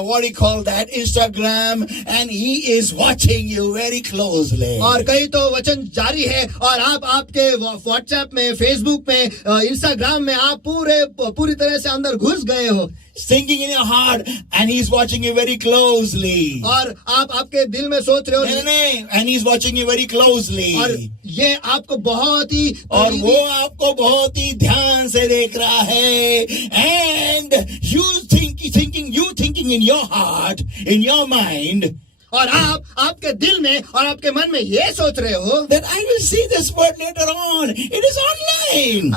what do you call that, Instagram, and he is watching you very closely. और कहीं तो वचन जारी है और आप आपके WhatsApp में, Facebook में, Instagram में आप पूरी तरह से अंदर घुस गए हो। Thinking in your heart and he's watching you very closely. और आप आपके दिल में सोच रहे हो नहीं, and he's watching you very closely. और ये आपको बहुत ही और वो आपको बहुत ही ध्यान से देख रहा है, and you thinking in your heart, in your mind, और आप आपके दिल में और आपके मन में ये सोच रहे हो that I will see this word later on. It is online.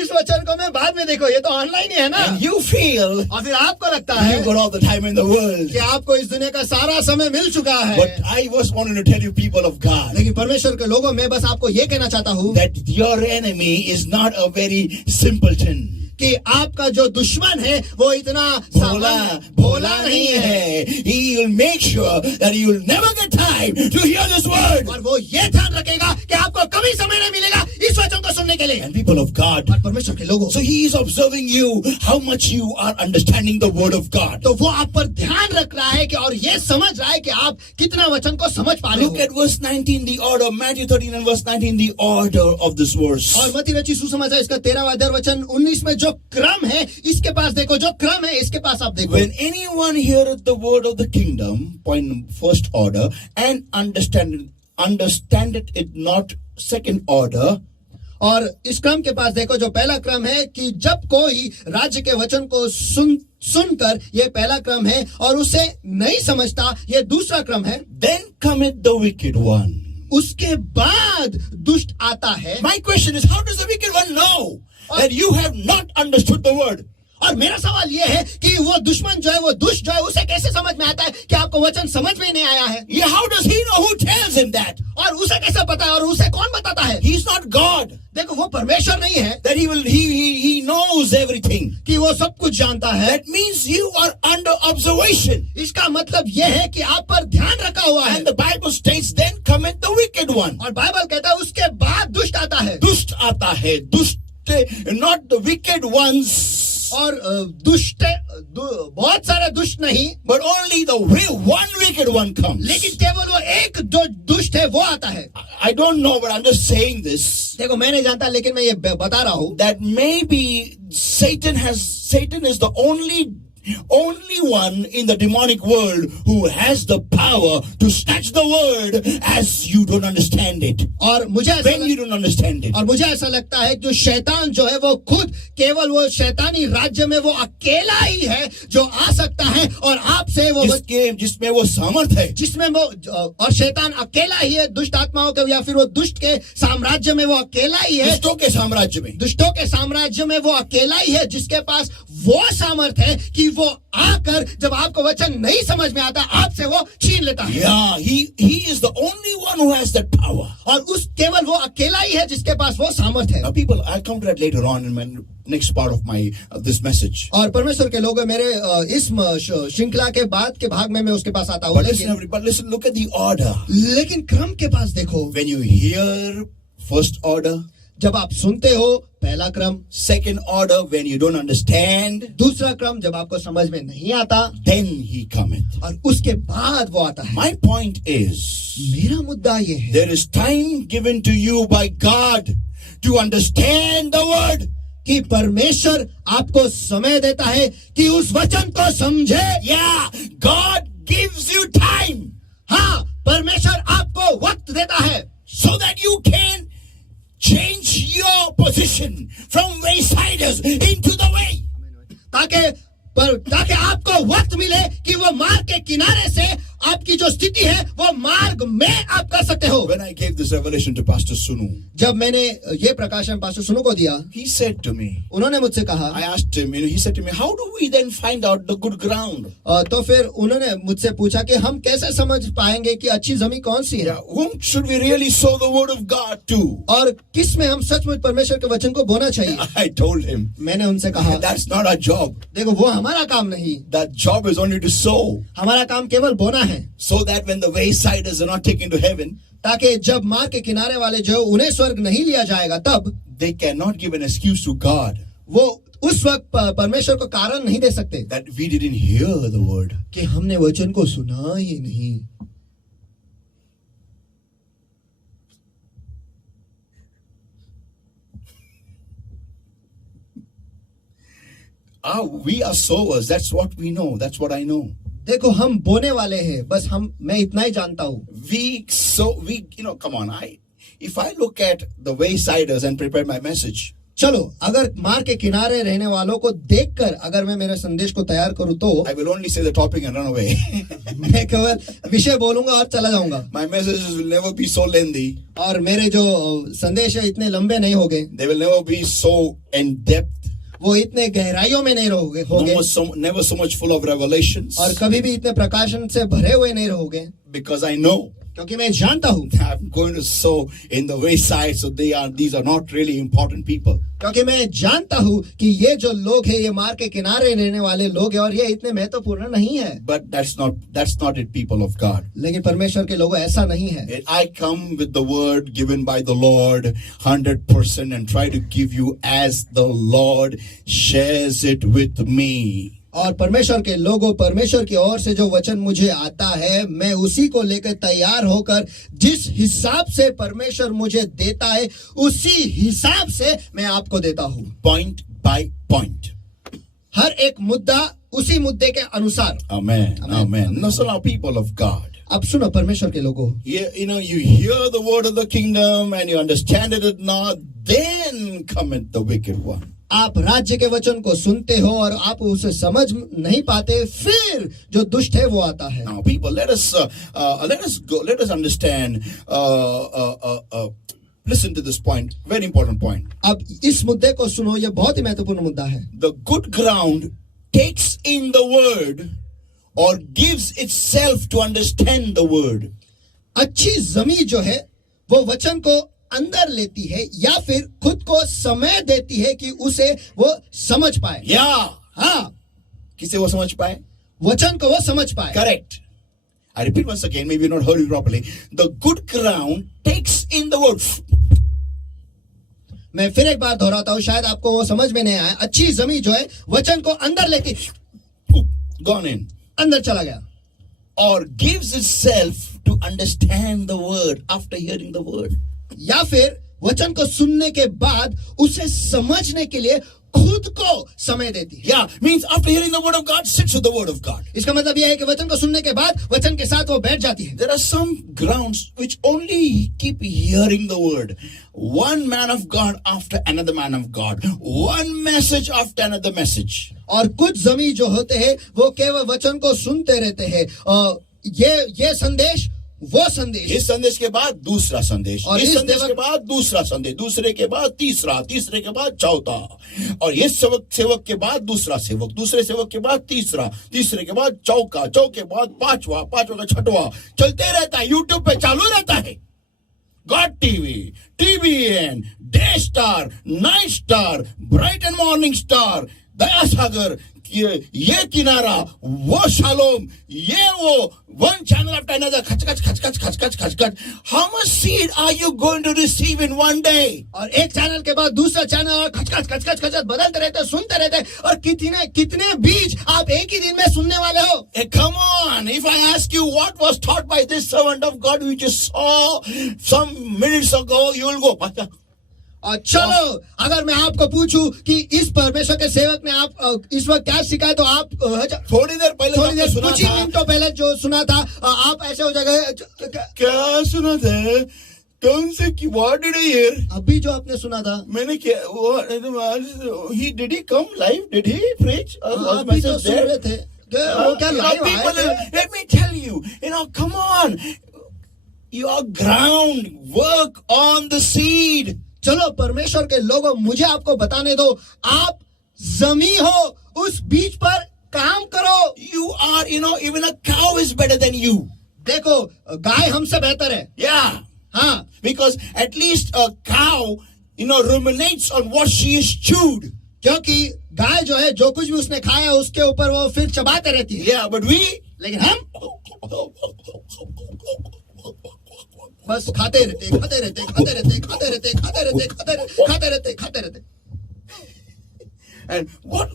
इस वचन को मैं बाद में देखो, ये तो ऑनलाइन ही है ना। And you feel और फिर आपको लगता है you've got all the time in the world. कि आपको इस दुनिया का सारा समय मिल चुका है। But I was wanting to tell you, people of God, लेकिन परमेश्वर के लोगों, मैं बस आपको ये कहना चाहता हूँ that your enemy is not a very simpleton. कि आपका जो दुश्मन है वो इतना भोला नहीं है. He will make sure that you will never get time to hear this word. और वो ये ध्यान रखेगा कि आपको कभी समय नहीं मिलेगा इस वचन को सुनने के के लिए and people of God. और परमेश्वर के लोगों। So he is observing you, how much you are understanding the word of God. तो वो आप पर ध्यान रख रहा है कि और ये समझ रहा है कि आप कितना वचन को समझ पा रहे Look हो। at verse 19, the order. Matthew 13 and verse 19, the order of this verse. और मत्ती रचित सुसमाचार इसका 13वां अध्याय वचन 19 में जो क्रम है, इसके पास देखो, जो क्रम है इसके पास आप देखो। When anyone heareth the word of the kingdom, point first order, and understandeth it not, second order. और इस क्रम के पास देखो, जो पहला क्रम है कि जब कोई राज्य के वचन को सुनकर, ये पहला क्रम है, और उसे नहीं समझता, ये दूसरा क्रम है। Then cometh the wicked one. उसके बाद दुष्ट आता है। My question is, how does the wicked one know that you have not understood the word? और मेरा सवाल ये है कि वो दुश्मन जो है, वो दुष्ट जो है, उसे कैसे समझ में आता है कि आपको वचन समझ में नहीं आया है? Yeah, how does he know? Who tells him that? और उसे कैसे पता है, और उसे कौन बताता है? He's not God. देखो, वो परमेश्वर नहीं है That he knows everything. कि वो सब कुछ जानता है। That means you are under observation. इसका मतलब ये है कि आप पर ध्यान रखा हुआ है। And the Bible states, then cometh the wicked one. और बाइबल कहता है उसके बाद दुष्ट आता है। दुष्ट आता है, दुष्ट, not the wicked ones. और बहुत सारे दुष्ट नहीं, But only the one wicked one comes. लेकिन केवल वो एक जो दुष्ट है वो आता है। I don't know, but I'm just saying this. देखो, मैं नहीं जानता, लेकिन मैं ये बता रहा हूँ That maybe Satan is the only one in the demonic world who has the power to snatch the word as you don't understand it. और मुझे When you don't understand it. और मुझे ऐसा लगता है कि शैतान जो है वो खुद केवल वो शैतानी राज्य में वो अकेला ही है जो आ सकता है और आपसे वो जिसमें वो सामर्थ है, जिसमें वो, और शैतान अकेला ही है दुष्ट आत्माओं के या फिर वो दुष्ट के साम्राज्य में वो अकेला ही है। दुष्टों के साम्राज्य में वो अकेला ही है जिसके पास वो सामर्थ है कि वो आकर जब आपको वचन नहीं समझ में आता आपसे वो छीन लेता है। Yeah, he is the only one who has that power. और उस केवल वो अकेला ही है जिसके पास वो सामर्थ है। Now people, I'll come to that later on in my next part of my this message. और परमेश्वर के लोग मेरे इस श्रृंखला के बाद के भाग में मैं उसके पास आता हूँ। But listen, look at the order. लेकिन क्रम के पास देखो, When you hear first order, जब आप सुनते हो पहला क्रम, second order when you don't understand, दूसरा क्रम जब आपको समझ में नहीं आता, then he cometh. और उसके बाद वो आता है। My point is, मेरा मुद्दा ये है, there is time given to you by God to understand the word. कि परमेश्वर आपको समय देता है कि उस वचन को समझे। Yeah, God gives you time. हाँ, परमेश्वर आपको वक्त देता है so that you can change your position from waysiders into the way. ताकि आपको वक्त मिले कि वो मार्ग के किनारे से आपकी जो स्थिति है वो मार्ग में आप कर सकते हो। When I gave this revelation to Pastor Sunu, जब मैंने ये प्रकाशन पास्टर सुनु को दिया, he said to me, उन्होंने मुझसे कहा, I asked him, he said to me, how do we then find out the good ground? तो फिर उन्होंने मुझसे पूछा कि हम कैसे समझ पाएंगे कि अच्छी जमीन कौन सी है? Yeah, whom should we really sow the word of God to? और किस में हम सचमुच परमेश्वर के वचन को बोना चाहिए? I told him, मैंने उनसे कहा, that's not our job. देखो, वो हमारा काम नहीं, That job is only to sow. हमारा काम केवल बोना है, so that when the waysiders are not taken to heaven, ताकि जब मार्ग के किनारे वाले जो उन्हें स्वर्ग नहीं लिया जाएगा तब they cannot give an excuse to God वो उस वक्त परमेश्वर को कारण नहीं दे सकते that we didn't hear the word. कि हमने वचन को सुना ही नहीं। We are sowers. That's what we know. That's what I know. देखो, हम बोने वाले हैं, बस मैं इतना ही जानता हूँ। Come on. If I look at the waysiders and prepare my message, चलो, अगर मार्ग के किनारे रहने वालों को देखकर अगर मैं मेरे संदेश को तैयार करूँ तो I will only say the topic and run away. मैं केवल विषय बोलूंगा और चला जाऊंगा। My messages will never be so lengthy. और मेरे जो संदेश है इतने लंबे नहीं होंगे, They will never be so in depth. वो इतने गहराइयों में नहीं होंगे, Never so much full of revelations. और कभी भी इतने प्रकाशन से भरे हुए नहीं रहोगे। Because I know क्योंकि मैं जानता हूँ, I'm going to sow in the wayside, so these are not really important people. क्योंकि मैं जानता हूँ कि ये जो लोग हैं ये मार्ग के किनारे रहने वाले लोग हैं और ये इतने महत्वपूर्ण नहीं है. But that's not it, people of God. लेकिन परमेश्वर के लोगों ऐसा नहीं है. I come with the word given by the Lord 100% and try to give you as the Lord shares it with me. और परमेश्वर के लोगों, परमेश्वर की ओर से जो वचन मुझे आता है, मैं उसी को लेकर तैयार होकर जिस हिसाब से परमेश्वर मुझे देता है उसी हिसाब से मैं आपको देता हूँ. Point by point. हर एक मुद्दा उसी मुद्दे के अनुसार. Amen. Amen. Now, so now, people of God. अब सुनो परमेश्वर के लोगों. You hear the word of the kingdom and you understand it or not, then cometh the wicked one. आप राज्य के वचन को सुनते हो और आप उसे समझ नहीं पाते, फिर जो दुष्ट है वो आता है. Now, people, let us understand. Listen to this point, very important point. अब इस मुद्दे को सुनो, ये बहुत ही महत्वपूर्ण मुद्दा है. The good ground takes in the word or gives itself to understand the word. अच्छी जमीन जो है वो वचन को अंदर लेती है या फिर खुद को समय देती है कि उसे वो समझ पाए. हाँ, किसे वो समझ पाए? वचन को वो समझ पाए. Correct. I repeat once again, maybe you're not heard it properly. The good ground takes in the word. मैं फिर एक बार दोहराता हूँ, शायद आपको वो समझ में नहीं आया. अच्छी जमीन जो है वचन को अंदर लेती, gone in, अंदर चला गया, or gives itself to understand the word after hearing the word. या फिर वचन को सुनने के बाद उसे समझने के लिए खुद को समय देती है. Yeah, means after hearing the word of God, sits with the word of God. इसका मतलब यह है कि वचन को सुनने के बाद वचन के साथ वो बैठ जाती है. There are some grounds which only keep hearing the word. One man of God after another man of God. One message after another message. और कुछ जमीन जो होते हैं वो केवल वचन को सुनते रहते हैं. ये संदेश, वो संदेश, इस संदेश के बाद दूसरा संदेश, और इस संदेश के बाद दूसरा संदेश, दूसरे के बाद तीसरा, तीसरे के बाद चौथा, और ये सेवक के बाद दूसरा सेवक, दूसरे सेवक के बाद तीसरा, तीसरे के बाद चौका, चौके के बाद पांचवा, पांचवा का छठवा, चलते रहता है. यूट्यूब पे चालू रहता है. God TV, TBN, day star, night star, bright and morning star, Daya Sagar, ये किनारा, वो शालोम, ये वो, one channel after another, खच. How much seed are you going to receive in one day? और एक चैनल के बाद दूसरा चैनल, और खच बदलते रहते, सुनते रहते, और कितने बीज आप एक ही दिन में सुनने वाले हो. Hey, come on, if I ask you what was taught by this servant of God we just saw some minutes ago, you will go, और चलो, अगर मैं आपको पूछूं कि इस परमेश्वर के सेवक ने आप इस वक्त क्या सिखाया, तो आप थोड़ी देर कुछ ही मिनटों पहले जो सुना था, आप ऐसे हो जाएगा. क्या सुना था? कौन से की? What did I hear? अभी जो आपने सुना था, मैंने क्या? Did he come live? Did he preach? अभी जो सुन रहे थे, वो क्या लाइव आए? Let me tell you, come on, your ground, work on the seed. चलो परमेश्वर के लोगों, मुझे आपको बताने दो, आप जमीन हो, उस बीज पर काम करो. You are, even a cow is better than you. देखो, गाय हमसे बेहतर है. Yeah. हाँ, because at least a cow, ruminates on what she is chewed. क्योंकि गाय जो है, जो कुछ भी उसने खाया उसके ऊपर वो फिर चबाते रहती है. Yeah, but we, लेकिन हम बस खाते रहते. And what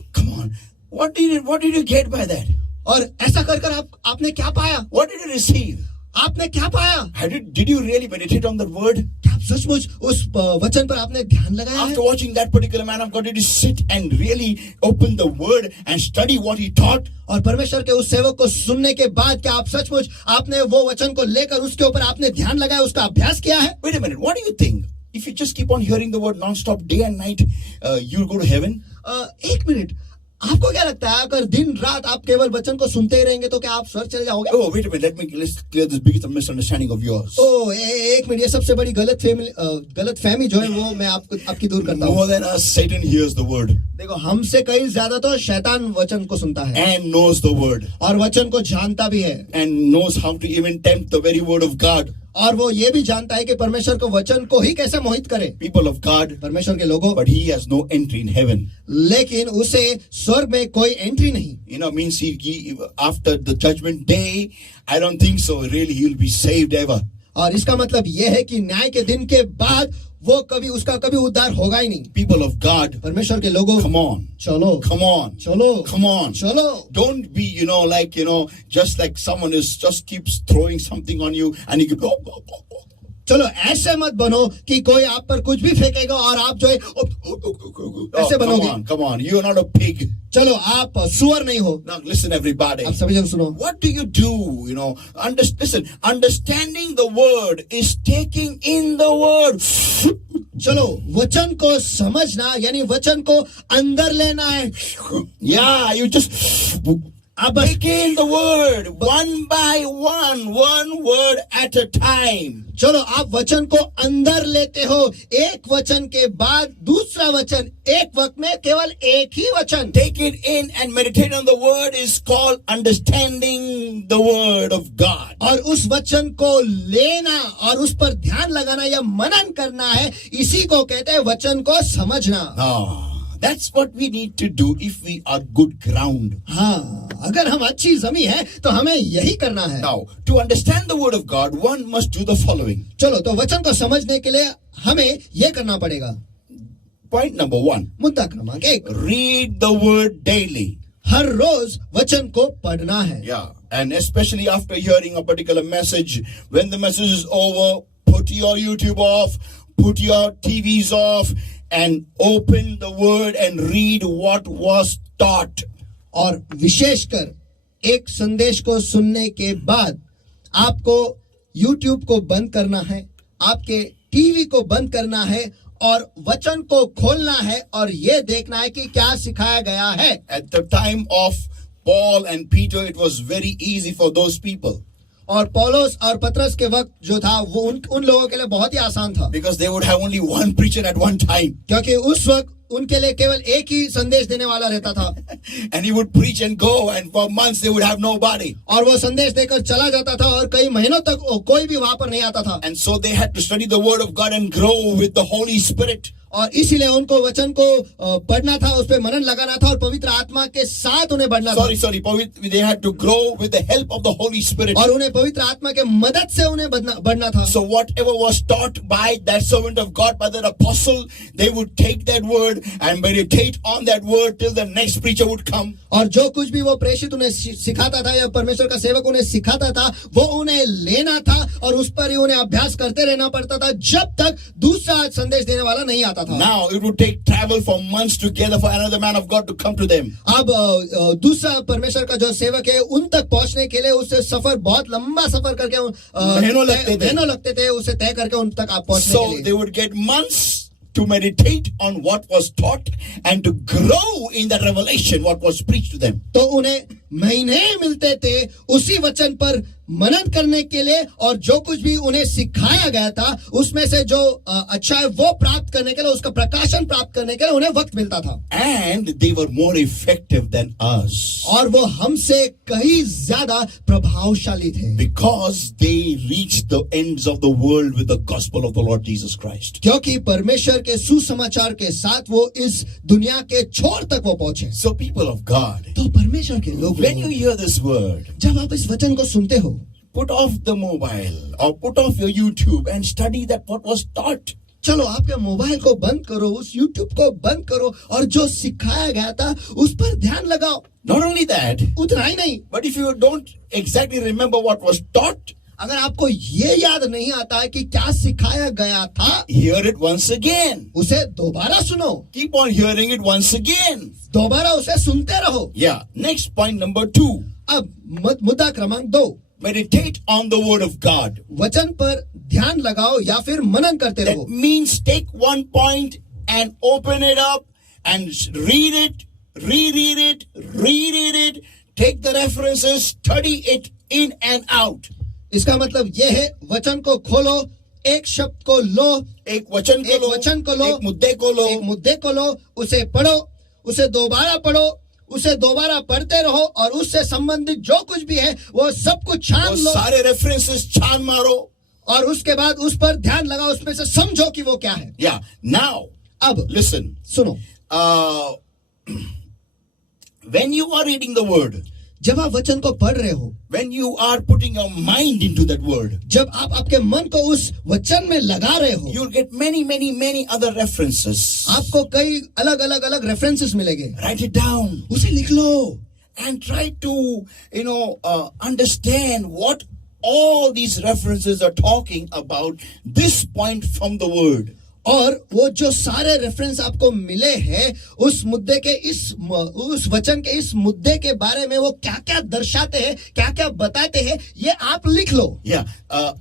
did you get by that? और ऐसा कर आपने क्या पाया? What did you receive? आपने क्या पाया? Did you really meditate on the word? क्या आप सचमुच उस वचन पर आपने ध्यान लगाया? After watching that particular man of God, did you sit and really open the word and study what he taught? और परमेश्वर के उस सेवक को सुनने के बाद क्या आप सचमुच आपने वो वचन को लेकर उसके ऊपर आपने ध्यान लगाया, उसका अभ्यास किया है? Wait a minute, what do you think? If you just keep on hearing the word non-stop day and night, you'll go to heaven? एक मिनट, आपको क्या लगता है अगर दिन रात आप केवल वचन को सुनते ही रहेंगे तो क्या आप स्वर्ग चले जाओगे? Oh, wait a minute. Let's clear this biggest misunderstanding of yours. एक मिनट, ये सबसे बड़ी गलत फहमी जो है वो मैं आपकी दूर करता हूँ। More than us, Satan hears the word देखो, हमसे कहीं ज्यादा तो शैतान वचन को सुनता है and knows the word और वचन को जानता भी है, and knows how to even tempt the very word of God. और वो ये भी जानता है कि परमेश्वर को वचन को ही कैसे मोहित करे। People of God, परमेश्वर के लोगों, but he has no entry in heaven. लेकिन उसे स्वर्ग में कोई एंट्री नहीं। You know, means he after the judgment day, I don't think so. Really, he will be saved ever. और इसका मतलब यह है कि न्याय के दिन के बाद वो उसका कभी उद्धार होगा ही नहीं। People of God, परमेश्वर के लोगों, come on, चलो, come on, चलो, come on, चलो। Don't be, just like someone is just keeps throwing something on you and you go. चलो, ऐसे मत बनो कि कोई आप पर कुछ भी फेंकेगा और आप जो है ऐसे बनोगे। Come on, you are not a pig. चलो, आप सुअर नहीं हो। Now listen, everybody. आप सभी जन सुनो। What do you do? Listen. Understanding the word is taking in the word. चलो, वचन को समझना यानी वचन को अंदर लेना है। Yeah, you just take in the word one by one word at a time. चलो, आप वचन को अंदर लेते हो, एक वचन के बाद दूसरा वचन, एक वक्त में केवल एक ही वचन। Take it in and meditate on the word is called understanding the word of God. और उस वचन को लेना और उस पर ध्यान लगाना या मनन करना है, इसी को कहते हैं वचन को समझना। That's what we need to do if we are good ground. हाँ, अगर हम अच्छी जमीन है तो हमें यही करना है। Now, to understand the word of God, one must do the following. चलो, तो वचन को समझने के लिए हमें यह करना पड़ेगा। Point number 1. मुद्दा क्रमांक 1, read the word daily. हर रोज वचन को पढ़ना है। Yeah, and especially after hearing a particular message, when the message is over, put your YouTube off, put your TVs off, and open the word and read what was taught. और विशेषकर एक संदेश को सुनने के बाद आपको YouTube को बंद करना है, आपके टीवी को बंद करना है और वचन को खोलना है और ये देखना है कि क्या सिखाया गया है। At the time of Paul and Peter, it was very easy for those people. और पौलुस और पतरस के वक्त जो था वो उन लोगों के लिए बहुत ही आसान था, because they would have only one preacher at one time. क्योंकि उस वक्त उनके लिए केवल एक ही संदेश देने वाला रहता था। And he would preach and go, and for months they would have nobody. और वो संदेश देकर चला जाता था और कई महीनों तक कोई भी वहां पर नहीं आता था। And so they had to study the word of God and grow with the Holy Spirit. और इसीलिए उनको वचन को पढ़ना था, उस पे मनन लगाना था और पवित्र आत्मा के साथ उन्हें बढ़ना था। Sorry, they had to grow with the help of the Holy Spirit. और उन्हें पवित्र आत्मा के मदद से उन्हें बढ़ना था। So whatever was taught by that servant of God, by that apostle, they would take that word and meditate on that word till the next preacher would come. और जो कुछ भी वो प्रेषित उन्हें सिखाता था या परमेश्वर का सेवक उन्हें सिखाता था, वो उन्हें लेना था और उस पर ही उन्हें अभ्यास करते रहना पड़ता था जब तक दूसरा संदेश देने वाला नहीं आता था। Now it would take travel for months together for another man of God to come to them. अब दूसरा परमेश्वर का जो सेवक है उन तक पहुंचने के लिए उसे सफर, बहुत लंबा सफर करके महीनों लगते थे उसे तय करके उन तक आप पहुंचने के लिए। So they would get months to meditate on what was taught and to grow in the revelation what was preached to them. तो उन्हें महीने मिलते थे उसी वचन पर मनन करने के लिए और जो कुछ भी उन्हें सिखाया गया था उसमें से जो अच्छा है वो प्राप्त करने के लिए, उसका प्रकाशन प्राप्त करने के लिए उन्हें वक्त मिलता था। And they were more effective than us. और वो हमसे कहीं ज्यादा प्रभावशाली थे। Because they reached the ends of the world with the gospel of the Lord Jesus Christ. क्योंकि परमेश्वर के सुसमाचार के साथ वो इस दुनिया के छोर तक वो पहुंचे। So people of God, तो परमेश्वर के लोग, when you hear this word, जब आप इस वचन को सुनते हो, put off the mobile or put off your YouTube and study that what was taught. चलो आपके मोबाइल को बंद करो, उस YouTube को बंद करो और जो सिखाया गया था उस पर ध्यान लगाओ। Not only that, उतना ही नहीं, but if you don't exactly remember what was taught, अगर आपको ये याद नहीं आता है कि क्या सिखाया गया था, hear it once again. उसे दोबारा सुनो, Keep on hearing it once again. दोबारा उसे सुनते रहो। Yeah. Next point number 2. अब मुद्दा क्रमांक 2, meditate on the word of God. वचन पर ध्यान लगाओ या फिर मनन करते रहो। That means take one point and open it up and read it, reread it, take the references, study it in and out. इसका मतलब यह है वचन को खोलो, एक शब्द को लो, एक वचन को लो, एक मुद्दे को लो, उसे पढ़ो, उसे दोबारा पढ़ो, उसे दोबारा पढ़ते रहो और उससे संबंधित जो कुछ भी है वो सब कुछ छान लो, सारे रेफरेंसेस छान मारो और उसके बाद उस पर ध्यान लगाओ, उसमें से समझो कि वो क्या है. Now अब listen, सुनो, when you are reading the word, जब आप वचन को पढ़ रहे हो, when you are putting your mind into that word, जब आप आपके मन को उस वचन में लगा रहे हो, you'll get many other references. आपको कई अलग रेफरेंसेस मिलेंगे. Write it down, उसे लिख लो and try to understand what all these references are talking about this point from the word. और वो जो सारे रेफरेंस आपको मिले हैं उस मुद्दे के उस वचन के इस मुद्दे के बारे में वो क्या-क्या दर्शाते हैं, क्या-क्या बताते हैं, ये आप लिख लो.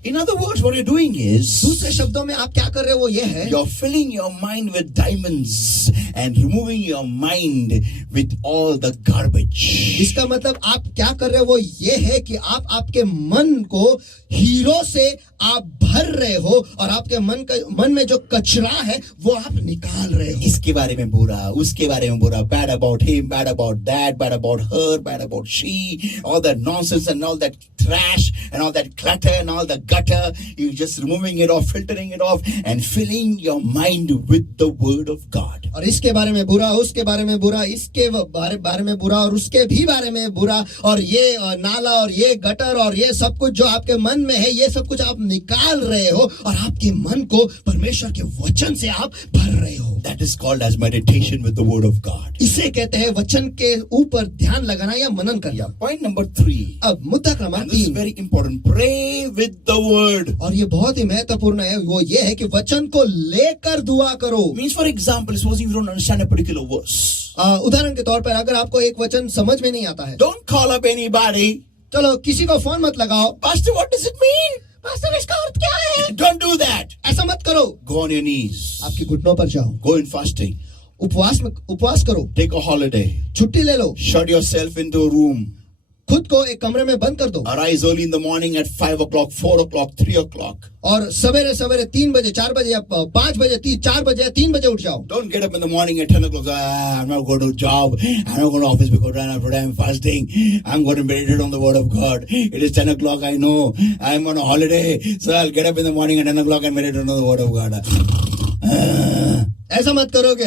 In other words, what you're doing is, दूसरे शब्दों में आप क्या कर रहे हो वो ये है, you're filling your mind with diamonds and removing your mind with all the garbage. इसका मतलब आप क्या कर रहे हो वो ये है कि आप आपके मन को हीरो से आप भर रहे हो और आपके मन में जो कचरा है वो आप निकाल रहे हो. इसके बारे में बुरा, उसके बारे में बुरा, bad about him, bad about that, bad about her, bad about she, all that nonsense and all that trash and all that clutter and all the gutter. You're just removing it off, filtering it off and filling your mind with the word of God. और इसके बारे में बुरा, उसके बारे में बुरा, इसके बारे में बुरा और उसके भी बारे में बुरा और ये नाला और ये गटर और ये सब कुछ जो आपके मन में है ये सब कुछ आप निकाल रहे हो और आपके मन को परमेश्वर के वचन से आप भर रहे हो. That is called as meditation with the word of God. इसे कहते हैं वचन के ऊपर ध्यान लगाना या मनन करना. Point number 3. अब मुद्दा क्रमांक 3. This is very important. Pray with the word. और ये बहुत ही महत्वपूर्ण है, वो ये है कि वचन को लेकर दुआ करो. Means for example, suppose you don't understand a particular verse. उदाहरण के तौर पर अगर आपको एक वचन समझ में नहीं आता है, Don't call up anybody. चलो किसी को फोन मत लगाओ. Pastor, what does it mean? Pastor इसका अर्थ क्या है? Don't do that. ऐसा मत करो. Go on your knees. आपकी घुटनों पर जाओ. Go in fasting. उपवास करो. Take a holiday. छुट्टी ले लो. Shut yourself into a room. खुद को एक कमरे में बंद कर दो. Arise early in the morning at 5 o'clock, 4 o'clock, 3 o'clock. और सवेरे 3 बजे, 4 बजे या 5 बजे, 4 बजे या 3 बजे उठ जाओ. Don't get up in the morning at 10 o'clock. I'm not going to job. I'm not going to office because today I'm fasting. I'm going to meditate on the word of God. It is 10 o'clock. I know. I'm on a holiday. So I'll get up in the morning at 10 o'clock and meditate on the word of God. ऐसा मत करो कि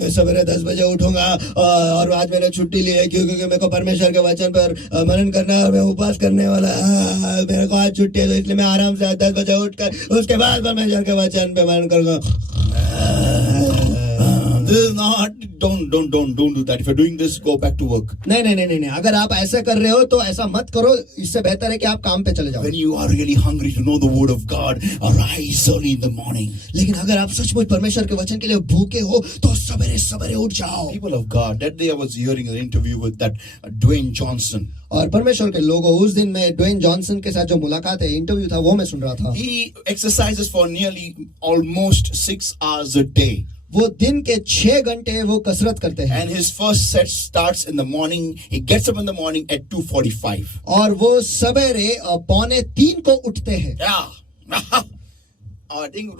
मैं सवेरे 10 बजे उठूंगा और आज मैंने छुट्टी ली है क्योंकि मेरे को परमेश्वर के वचन पर मनन करना है और मैं उपवास करने वाला, मेरे को आज छुट्टी है तो इसलिए मैं आराम से 10 बजे उठकर उसके बाद परमेश्वर के वचन पे मनन करूंगा. This is not. Don't do that. If you're doing this, go back to work. नहीं. अगर आप ऐसा कर रहे हो तो ऐसा मत करो. इससे बेहतर है कि आप काम पे चले जाओ. When you are really hungry to know the word of God, arise early in the morning. लेकिन अगर आप सचमुच परमेश्वर के वचन के लिए भूखे हो तो सवेरे उठ जाओ. People of God, that day I was hearing an interview with that Dwayne Johnson. और परमेश्वर के लोगों, उस दिन में ड्वेन जॉनसन के साथ जो मुलाकात है, इंटरव्यू था, वो मैं सुन रहा था. He exercises for nearly almost 6 hours a day. वो दिन के 6 घंटे वो कसरत करते हैं. And his first set starts in the morning. He gets up in the morning at 2:45. और वो सवेरे 2:45 को उठते हैं. I think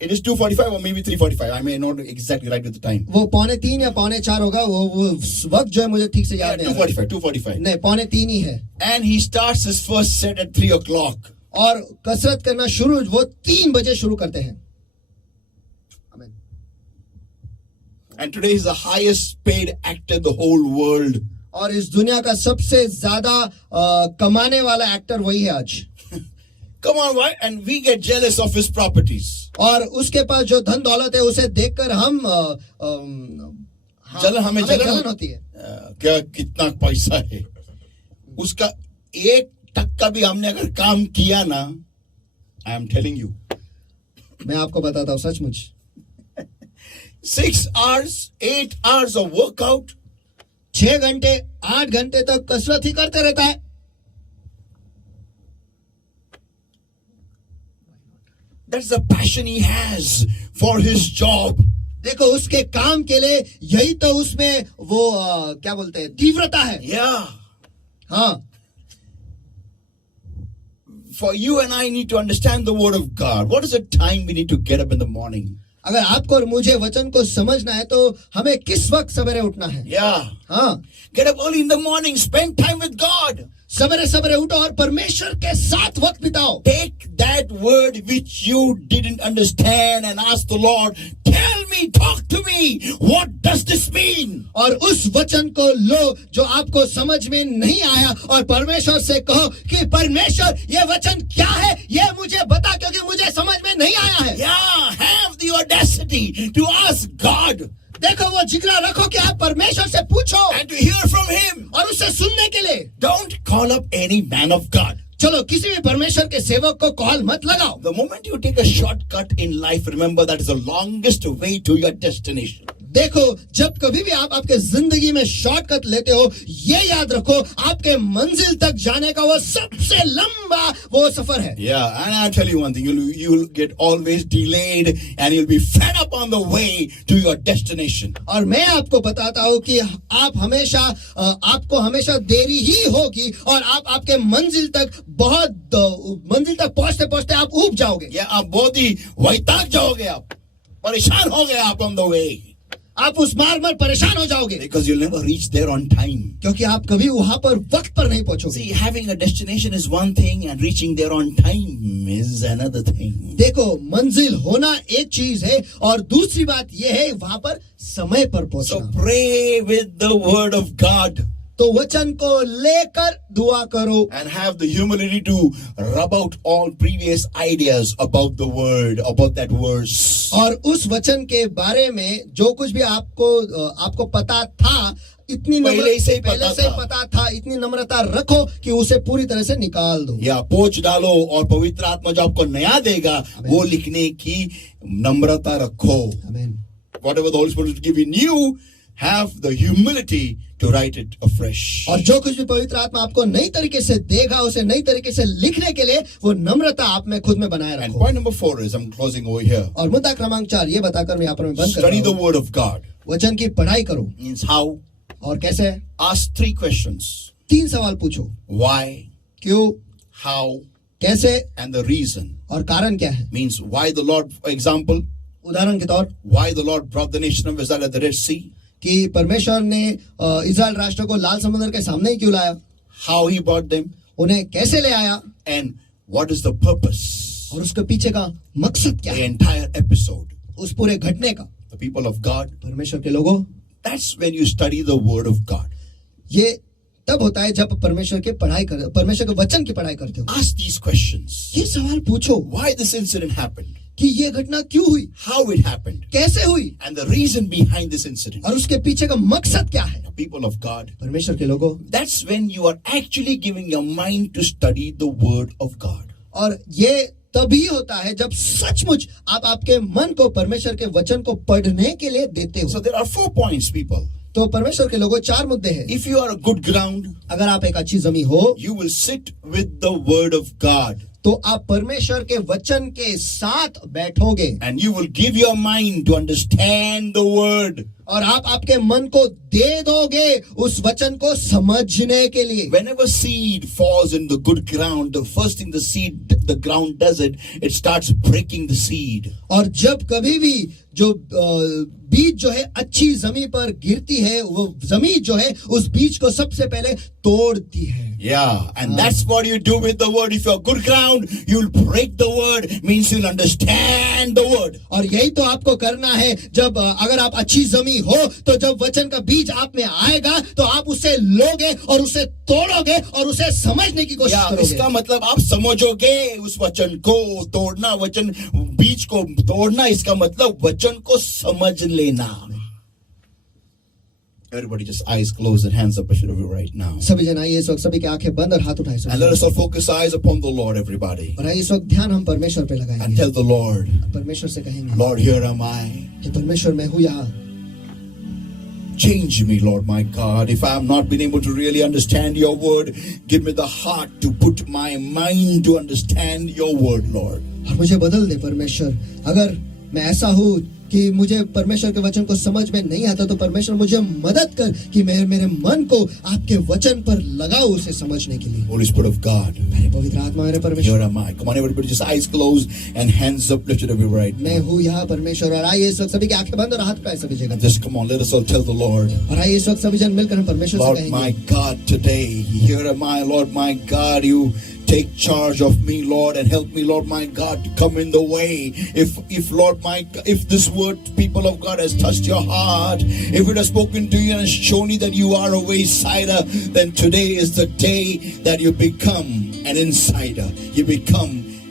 it is 2:45 or maybe 3:45. I may not exactly right with the time. वो 3:45 या 4:45 होगा. वो वक्त जो है मुझे ठीक से याद नहीं. 2:45. नहीं, 3:45 ही है. And he starts his first set at 3 o'clock. और कसरत करना शुरू वो 3 बजे शुरू करते हैं. And today is the highest paid actor in the whole world. और इस दुनिया का सबसे ज्यादा कमाने वाला एक्टर वही है आज. Come on, why? And we get jealous of his properties. और उसके पास जो धन दौलत है उसे देखकर हम हमें जलन होती है. क्या कितना पैसा है. उसका 1% भी हमने अगर काम किया ना, I am telling you. मैं आपको बताता हूँ सचमुच. 6 hours, 8 hours of workout. 6 घंटे, 8 घंटे तक कसरत ही करते रहता है. That's the passion he has for his job. देखो उसके काम के लिए यही तो उसमें वो क्या बोलते हैं, तीव्रता है। Yeah. हाँ, For you and I need to understand the word of God. What is the time we need to get up in the morning? अगर आपको और मुझे वचन को समझना है तो हमें किस वक्त सवेरे उठना है। Yeah. हाँ, Get up early in the morning. Spend time with God. सवेरे सवेरे उठो और परमेश्वर के साथ वक्त बिताओ। Take that word which you didn't understand and ask the Lord, tell me, talk to me, what does this mean? और उस वचन को लो जो आपको समझ में नहीं आया और परमेश्वर से कहो कि परमेश्वर ये वचन क्या है, ये मुझे बता, क्योंकि मुझे समझ में नहीं आया है। Yeah, have the audacity to ask God देखो वो जिगरा रखो कि आप परमेश्वर से पूछो and to hear from Him. और उससे सुनने के लिए। Don't call up any man of God. चलो किसी भी परमेश्वर के सेवक को कॉल मत लगाओ। The moment you take a shortcut in life, remember that is the longest way to your destination. देखो जब कभी भी आप आपके जिंदगी में शॉर्टकट लेते हो, ये याद रखो आपके मंजिल तक जाने का वो सबसे लंबा वो सफर है। Yeah, and I'll tell you one thing, you'll get always delayed and you'll be fed up on the way to your destination. और मैं आपको बताता हूँ कि आपको हमेशा देरी ही होगी और आप आपके मंजिल तक पहुंचते पहुंचते आप ऊब जाओगे। Yeah, आप बहुत ही वैताग जाओगे, आप परेशान हो गए आप on the way. आप उस मार्ग में परेशान हो जाओगे Because you'll never reach there on time. क्योंकि आप कभी वहां पर वक्त पर नहीं पहुंचोगे। See, having a destination is one thing and reaching there on time is another thing. देखो मंजिल होना एक चीज है और दूसरी बात यह है वहां पर समय पर So पहुंचना। pray with the word of God तो वचन को लेकर दुआ करो and have the humility to rub out all previous ideas about the word, about that verse. और उस वचन के बारे में जो कुछ भी आपको पता था, पहले से ही पता था, इतनी नम्रता रखो कि उसे पूरी तरह से निकाल दो। या पोंछ डालो और पवित्र आत्मा जो आपको नया देगा वो लिखने की नम्रता रखो। आमीन। Whatever the Holy Spirit is giving you, have the humility to write it afresh. और जो कुछ भी पवित्र आत्मा आपको नई तरीके से देगा उसे नई तरीके से लिखने के लिए वो नम्रता आप में खुद में बनाए And रखो। point number 4 is, I'm closing over here. और मुद्दा क्रमांक 4 ये बताकर मैं यहाँ पर मैं बंद कर Study रहा the हूँ। word of God. वचन की पढ़ाई करो। Means how? और कैसे? Ask 3 questions. 3 सवाल पूछो। Why, क्यों, how, कैसे and the reason. और कारण क्या है। Means why the Lord, for example, उदाहरण के तौर why the Lord brought the nation of Israel at the Red Sea. कि परमेश्वर ने इस्राएल राष्ट्र को लाल समुद्र के सामने ही क्यों लाया, How he brought them. उन्हें कैसे ले आया And what is the purpose. और उसके पीछे का मकसद क्या The है entire episode. उस पूरे घटने का। The people of God. परमेश्वर के लोगों, That's when you study the word of God. ये तब होता है जब परमेश्वर के वचन की पढ़ाई करते हो। Ask these questions. ये सवाल पूछो Why this incident happened. कि ये घटना क्यों हुई, How it happened. कैसे हुई And the reason behind this incident. और उसके पीछे का मकसद क्या है। The people of God. परमेश्वर के लोगों, That's when you are actually giving your mind to study the word of God. और ये तभी होता है जब सचमुच आप आपके मन को परमेश्वर के वचन को पढ़ने के लिए देते So हो। there are 4 points, people. तो परमेश्वर के लोगों 4 मुद्दे हैं। If you are a good ground, अगर आप एक अच्छी जमीन हो you will sit with the word of God. तो आप परमेश्वर के वचन के साथ बैठोगे And you will give your mind to understand the word. और आप आपके मन को दे दोगे उस वचन को समझने के लिए। Whenever seed falls in the good ground, the first thing the ground does it starts breaking the seed. और जब कभी भी जो बीज जो है अच्छी जमीन पर गिरती है, वो जमीन जो है उस बीज को सबसे पहले तोड़ती है। Yeah, and that's what you do with the word. If you're good ground, you'll break the word, means you'll understand the word. और यही तो आपको करना है। जब अगर आप अच्छी जमीन हो तो जब वचन का बीज आप में आएगा तो आप उसे लोगे और उसे तोड़ोगे और उसे समझने की कोशिश करोगे। इसका मतलब आप समझोगे उस वचन को तोड़ना, वचन बीज को तोड़ना, इसका मतलब वचन को समझ लेना। Everybody just eyes closed and hands up right now. सभी जन आइए इस वक्त सभी की आंखें बंद और हाथ उठाए। And let us all focus our eyes upon the Lord, everybody. और आइए इस वक्त ध्यान हम परमेश्वर पे लगाएंगे। And tell the Lord, परमेश्वर से कहेंगे, Lord, here am I. कि परमेश्वर मैं हूँ यहाँ। Change me, Lord my God. If I have not been able to really understand your word, give me the heart to put my mind to understand your word, Lord. और मुझे बदल दे परमेश्वर। अगर मैं ऐसा हूँ कि मुझे परमेश्वर के वचन को समझ में नहीं आता, तो परमेश्वर मुझे मदद कर कि मैं मेरे मन को आपके वचन पर लगाऊं उसे समझने के लिए। Holy Spirit of God, मेरे पवित्र आत्मा, मेरे here परमेश्वर, am I. Come on, everybody, just eyes closed and hands up lifted up right मैं now. हूँ यहाँ परमेश्वर। और आइए इस वक्त सभी की आंखें बंद और हाथ उठाए सभी जगह। Just come on, let us all tell the Lord, और आइए इस वक्त सभी जन मिलकर हम परमेश्वर से Lord कहेंगे, my God, today, here am I, Lord my God, you take charge of me, Lord, and help me, Lord my God, to come in the way. If Lord my, if this word, people of God, has touched your heart, if it has spoken to you and shown you that you are a waysider, then today is the day that you become an insider.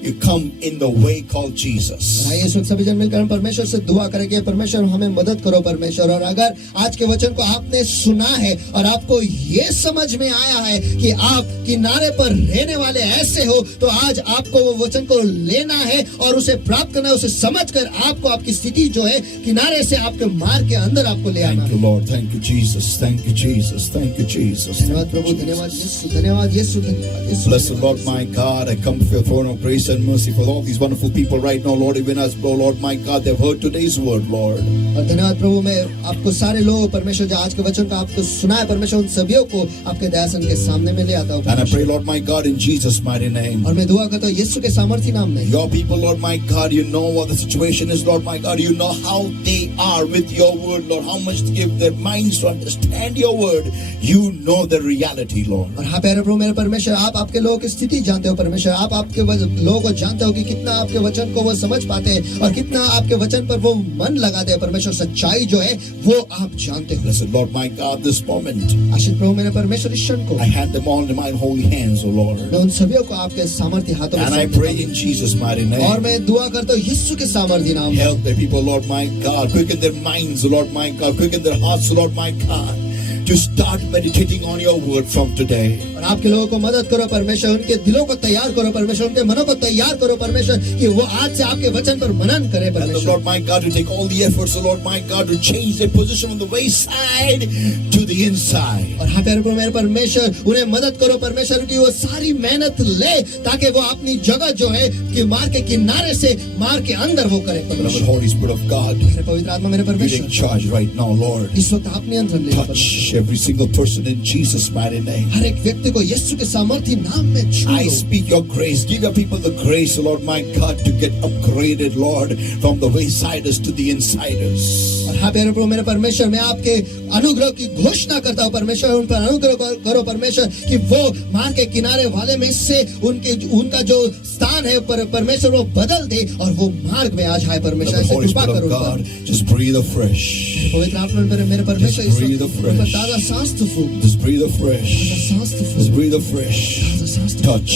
You come in the way called Jesus. आइए इस वक्त सभी जन मिलकर हम परमेश्वर से दुआ करेंगे, परमेश्वर हमें मदद करो परमेश्वर। और अगर आज के वचन को आपने सुना है और आपको ये समझ में आया है कि आप किनारे पर रहने वाले ऐसे हो, तो आज आपको वो वचन को लेना है और उसे प्राप्त करना है, उसे समझकर आपको आपकी स्थिति जो है किनारे से आपके मार्ग के अंदर आपको ले आना Thank you, Lord. Thank you, Jesus. Thank you, Jesus. Thank you, Jesus. धन्यवाद प्रभु, धन्यवाद यीशु, धन्यवाद यीशु, धन्यवाद यीशु। Bless the Lord, my God. I come before your throne of grace and mercy for all these wonderful people right now, Lord. Even as, oh Lord, my God, they've heard today's word, Lord. और धन्यवाद प्रभु, मैं आपको सारे लोग परमेश्वर जो आज के वचन को आपको सुना है परमेश्वर, उन सभी को आपके दयासन के सामने में ले आता हूँ। And I pray, Lord, my God, in Jesus' mighty name. और मैं दुआ करता हूँ यीशु के सामर्थी नाम में। Your people, Lord, my God, you know what the situation is, Lord, my God. You know how they are with your word, Lord. How much to give their minds to understand your word. You know the reality, Lord. और हाँ प्यारे प्रभु मेरे परमेश्वर, आप आपके लोगों की स्थिति जानते हो परमेश्वर। आप आपके लोगों को जानते हो कि कितना आपके वचन को वो समझ पाते हैं और कितना आपके वचन पर वो मन लगाते हैं परमेश्वर। सच्चाई जो है वो आप जानते हो। Blessed Lord, my God, this moment, आशीष प्रभु मेरे परमेश्वर, इस क्षण को I hand them all in my holy hands, O Lord. मैं उन सभी को आपके सामर्थी हाथों में And I सौंप pray देता in हूँ। Jesus' mighty name. और मैं दुआ करता हूँ यीशु के सामर्थी नाम में। Help the people, Lord, my God. Quicken their minds, Lord, my God. Quicken their hearts, Lord, my God. To start meditating on your word from today. और आपके लोगों को मदद करो परमेश्वर, उनके दिलों को तैयार करो परमेश्वर, उनके मनों को तैयार करो परमेश्वर कि वो आज से आपके वचन पर मनन करे And the परमेश्वर। Lord, my God, to take all the efforts, Lord, my God, to change their position from the wayside to the inside. और हाँ प्यारे प्रभु मेरे परमेश्वर, उन्हें मदद करो परमेश्वर कि वो सारी मेहनत ले ताकि वो अपनी जगह जो है कि मार्ग के किनारे से मार्ग के अंदर वो करे Beloved परमेश्वर। Holy Spirit of God, मेरे पवित्र आत्मा मेरे you take परमेश्वर, charge right now, Lord. इस वक्त आप नियंत्रण ले परमेश्वर। Touch every single person in Jesus' mighty name. हर एक व्यक्ति को यीशु के सामर्थी नाम में छू I low. speak your grace. Give your people the grace, Lord, my God, to get upgraded, Lord, from the waysiders to the insiders. और हाँ प्यारे प्रभु मेरे परमेश्वर, मैं आपके अनुग्रह की घोषणा करता हूँ परमेश्वर, उन पर अनुग्रह करो परमेश्वर कि वो मार्ग के किनारे वाले में से उनका जो स्थान है परमेश्वर वो बदल दे और वो मार्ग में आ जाए परमेश्वर। The ऐसे Holy कृपा Spirit करो of उन पर। God, just breathe afresh. पवित्र आत्मा मेरे परमेश्वर, Just breathe इस वक्त उन पर afresh. ताजा सांस तो फूंक, Just breathe afresh. ताजा सांस तो Just फूंक, breathe afresh. ताजा सांस तो फूंक। Touch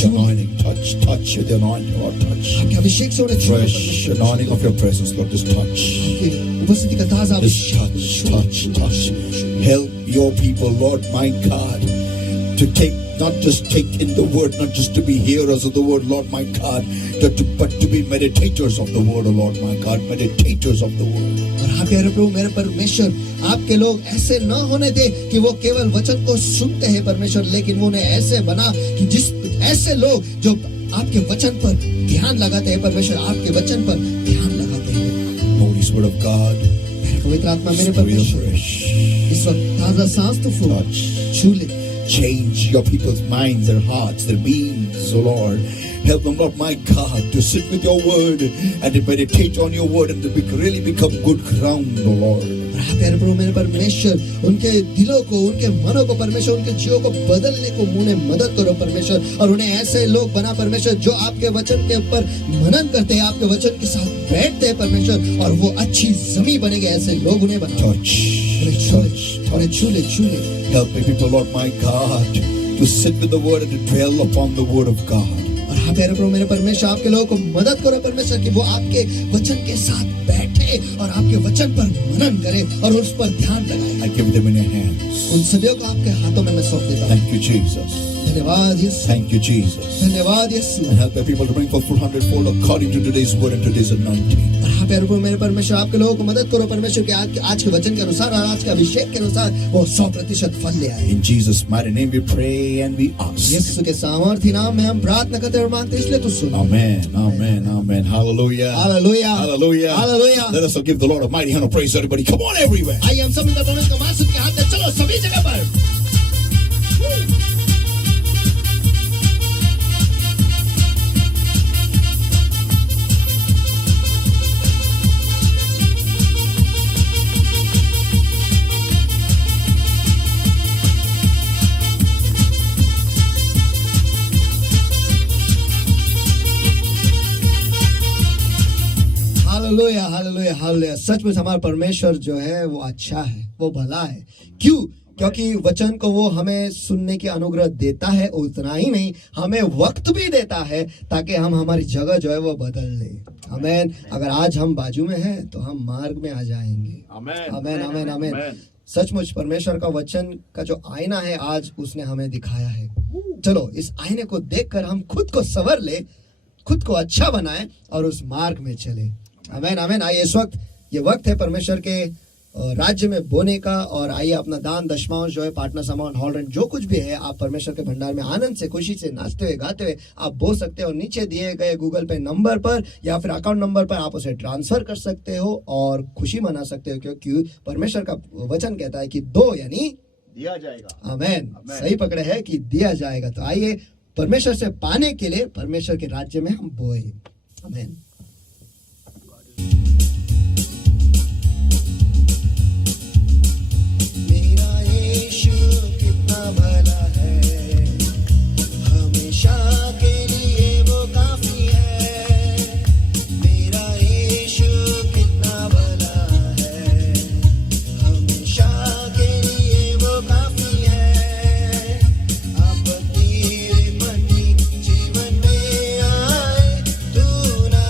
the anointing. Touch with the anointing, Lord. Touch. आपके अभिषेक से उन्हें छू लो Fresh परमेश्वर। anointing of your presence, Lord. Just touch. आपकी उपस्थिति का ताजा Just Abhishek. touch. Help your people, Lord, my God, to take, not just take in the word, not just to be hearers of the word, Lord, my God, but to be meditators of the word, oh Lord, my God, meditators of the word. और हाँ प्यारे प्रभु मेरे परमेश्वर, आपके लोग ऐसे न होने दे कि वो केवल वचन को सुनते हैं परमेश्वर, लेकिन वो उन्हें ऐसे बना कि ऐसे लोग जो आपके वचन पर ध्यान लगाते हैं परमेश्वर, आपके वचन पर ध्यान लगाते हैं। Holy Spirit of God, मेरे पवित्र आत्मा मेरे breathe परमेश्वर, afresh. इस वक्त ताजा सांस तो फूंक, Touch. छू ले। Change your people's minds, their hearts, their beings, oh Lord. Help them, Lord, my God, to sit with your word and to meditate on your word and to really become good ground, oh Lord. और हाँ प्यारे प्रभु मेरे परमेश्वर, उनके दिलों को, उनके मनों को परमेश्वर, उनके जीवों को बदलने को उन्हें मदद करो परमेश्वर, और उन्हें ऐसे लोग बना परमेश्वर जो आपके वचन के ऊपर मनन करते हैं, आपके वचन के साथ बैठते हैं परमेश्वर, और वो अच्छी जमीन बनेंगे। ऐसे लोग उन्हें बना, Touch. उन्हें छू ले। Help me, people, Lord, my God, to sit with the word and to dwell upon the word of God. और हाँ प्यारे प्रभु मेरे परमेश्वर, आपके लोगों को मदद करो परमेश्वर कि वो आपके वचन के साथ बैठे और आपके वचन पर मनन करे और उस पर ध्यान लगाए। I give them in your hands. उन सभी को आपके हाथों में मैं सौंप देता हूँ। Thank you, Jesus. धन्यवाद यीशु, Thank you, Jesus. धन्यवाद यीशु। And help the people to bring forth 400-fold according to today's word and today's anointing. और हाँ प्यारे प्रभु मेरे परमेश्वर, आपके लोगों को मदद करो परमेश्वर के आज के वचन के अनुसार और आज के अभिषेक के अनुसार वो 100% फल ले आए। In Jesus' mighty name we pray and we ask. यीशु के सामर्थ्य नाम में हम प्रार्थना करते और मांगते, इसलिए तू सुन। Amen, amen, amen. Hallelujah. Hallelujah, Hallelujah. Hallelujah. Let us all give the Lord a mighty hand of praise, everybody. Come on, everywhere. आइए हम सब मिलकर परमेश्वर का महान के हाथ में, चलो सभी जगह पर। Hallelujah, hallelujah, hallelujah. सचमुच हमारा परमेश्वर जो है वो अच्छा है, वो भला है। क्यों? क्योंकि वचन को वो हमें सुनने की अनुग्रह देता है, उतना ही नहीं हमें वक्त भी देता है ताकि हम हमारी जगह जो है वो बदल ले। आमेन। अगर आज हम बाजू में हैं तो हम मार्ग में आ जाएंगे। आमेन, आमेन, आमेन। सचमुच परमेश्वर का वचन का जो आईना है आज उसने हमें दिखाया है। चलो इस आईने को देखकर हम खुद को संवर ले, खुद को अच्छा बनाए और उस मार्ग में चले। आमेन, आमेन। आइए इस वक्त ये वक्त है परमेश्वर के राज्य में बोने का, और आइए अपना दान दशमांश जो है, पार्टनर्स अमाउंट, हॉल रेंट, जो कुछ भी है आप परमेश्वर के भंडार में आनंद से, खुशी से, नाचते हुए, गाते हुए आप बो सकते हो। और नीचे दिए गए गूगल पे नंबर पर या फिर अकाउंट नंबर पर आप उसे ट्रांसफर कर सकते हो और खुशी मना सकते हो, क्योंकि परमेश्वर का वचन कहता है कि दो यानी दिया जाएगा। आमेन। सही पकड़े है कि दिया जाएगा। तो आइए परमेश्वर से पाने के लिए परमेश्वर के राज्य में हम बोए। आमेन। मेरा यीशु कितना भला है, हमेशा के लिए वो काफी है। मेरा यीशु कितना भला है, हमेशा के लिए वो काफी है। आपत्ति विपत्ति जीवन में आए, तू ना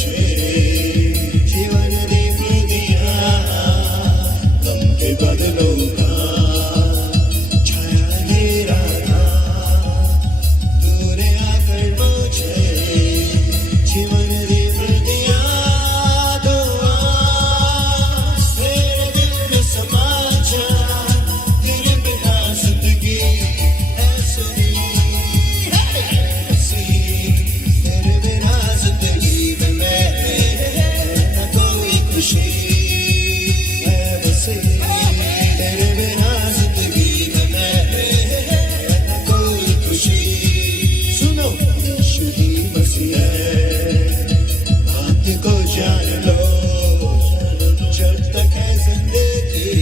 मुझे जीवन दीप दिया गम के बदलों का छाया घेरा था तूने आकर मुझे जीवन दीप दिया तो मेरे दिल में समा जा तेरे बिना जिंदगी ऐसी तेरे बिना जिंदगी में मैं न कोई खुशी है बसे तेरे बिना जिंदगी में मैं न कोई खुशी सुनो यीशु ही मसीह है बात को जान लो जब तक है जिंदगी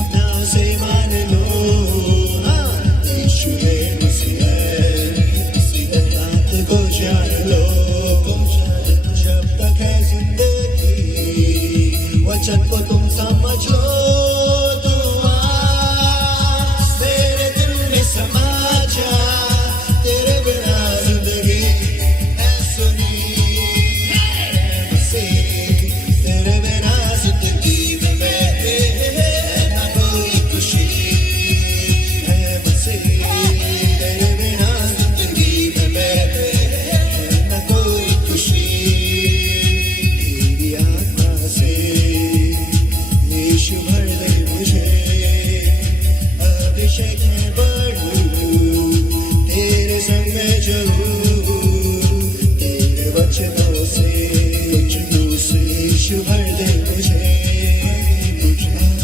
अपना से मान लो यीशु है मसीह है बात को जान लो जब तक है जिंदगी वचन को तुम समझ लो दुआ मेरे दिल में समा जा तेरे बिना जिंदगी है सुनी मसीह तेरे बिना जिंदगी में मैं न कोई खुशी है मसीह तेरे बिना जिंदगी में मैं न कोई खुशी तेरी आत्मा से यीशु भर दे मुझे अभिषेक में बढ़ूं तेरे संग में चलूं तेरे वचनों से यीशु भर दे मुझे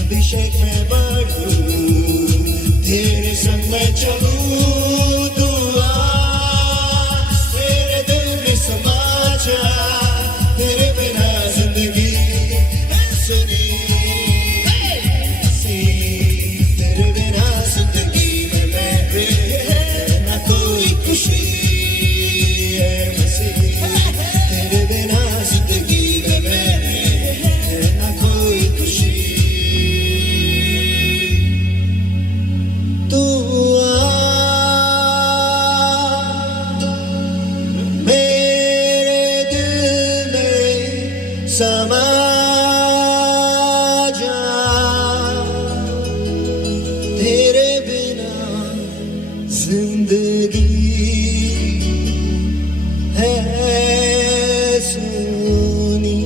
अभिषेक में बढ़ूं तेरे संग में चलूं दुआ मेरे दिल में समा जा तेरे बिना जिंदगी है सुनी तेरे बिना जिंदगी में मैं न कोई खुशी है मसीह तेरे बिना जिंदगी में मैं न कोई खुशी तू आ मेरे दिल में समा जा तेरे बिना जिंदगी है सुनी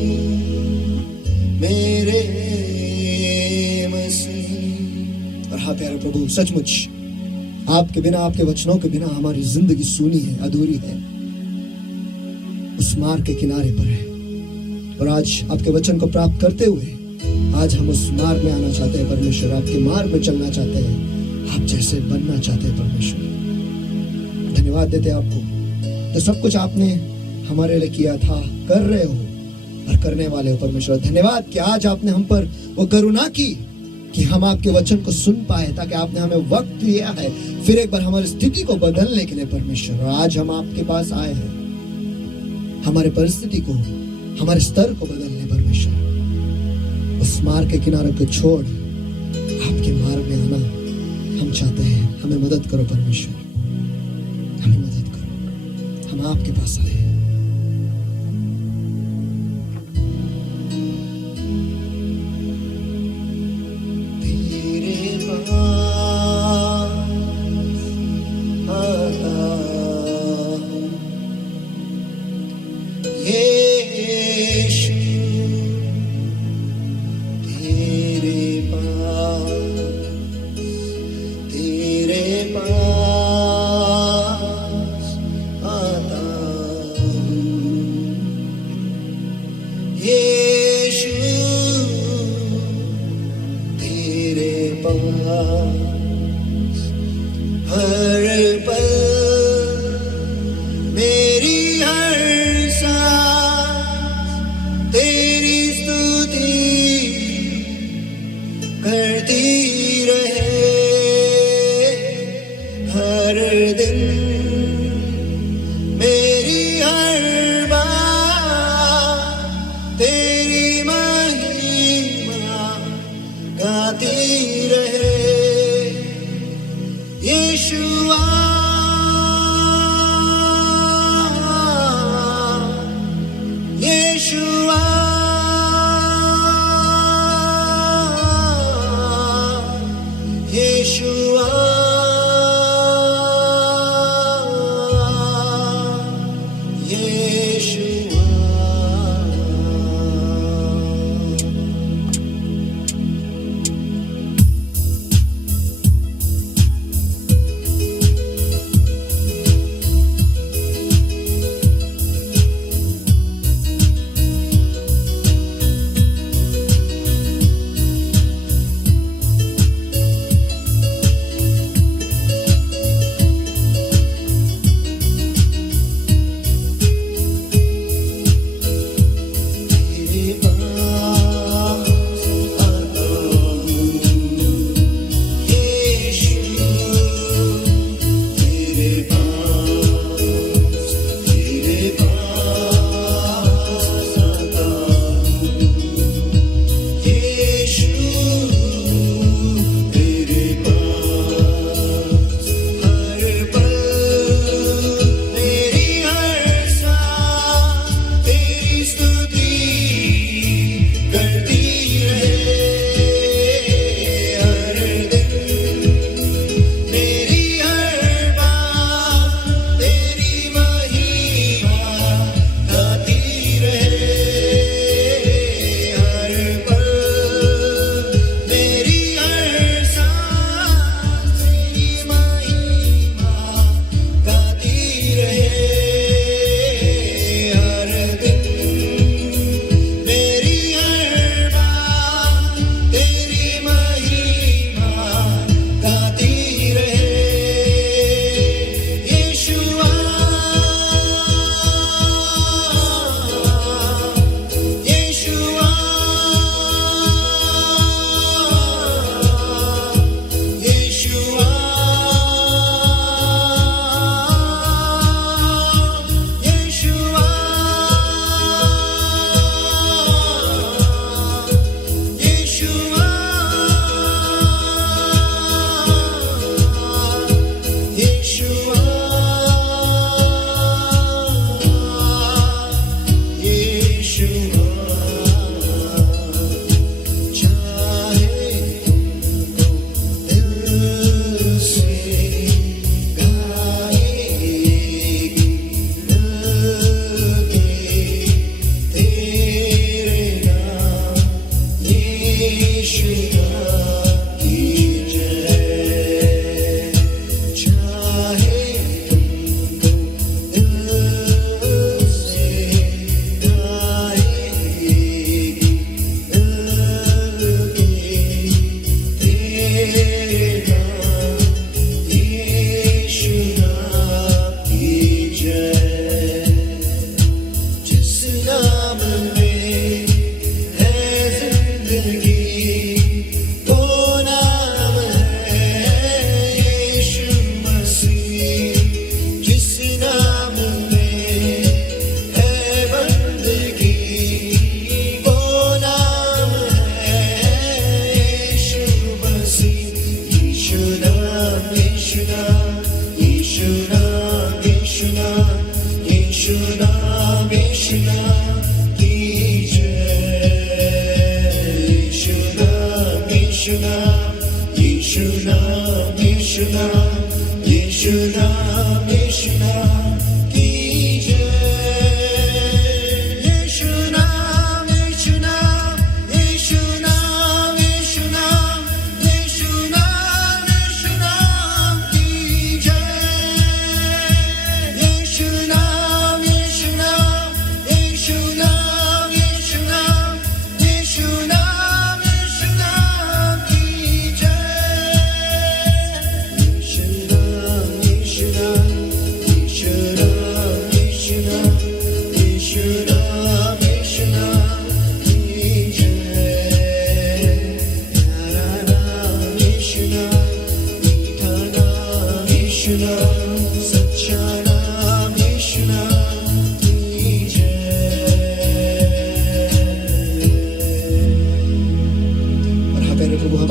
मेरे मसीह और हाँ प्यारे प्रभु सचमुच आपके बिना आपके वचनों के बिना हमारी जिंदगी सूनी है अधूरी है उस मार्ग के किनारे पर है और आज आपके वचन को प्राप्त करते हुए आज हम उस मार्ग में आना चाहते हैं परमेश्वर आपके मार्ग में चलना चाहते हैं आप जैसे बनना चाहते हैं परमेश्वर धन्यवाद देते हैं आपको तो सब कुछ आपने हमारे लिए किया था कर रहे हो और करने वाले हो परमेश्वर धन्यवाद कि आज आपने हम पर वो करुणा की कि हम आपके वचन को सुन पाए ताकि आपने हमें वक्त दिया है फिर एक बार हमारी स्थिति को बदलने के लिए परमेश्वर और आज हम आपके पास आए हैं हमारे परिस्थिति को हमारे स्तर को बदलने परमेश्वर उस मार्ग के किनारे को छोड़ आपके मार्ग में आना हम चाहते हैं हमें मदद करो परमेश्वर हमें मदद करो हम आपके पास आए हैं तेरे पास आता यीशु तेरे पास आता यीशु तेरे पास हर पल मेरी हर सांस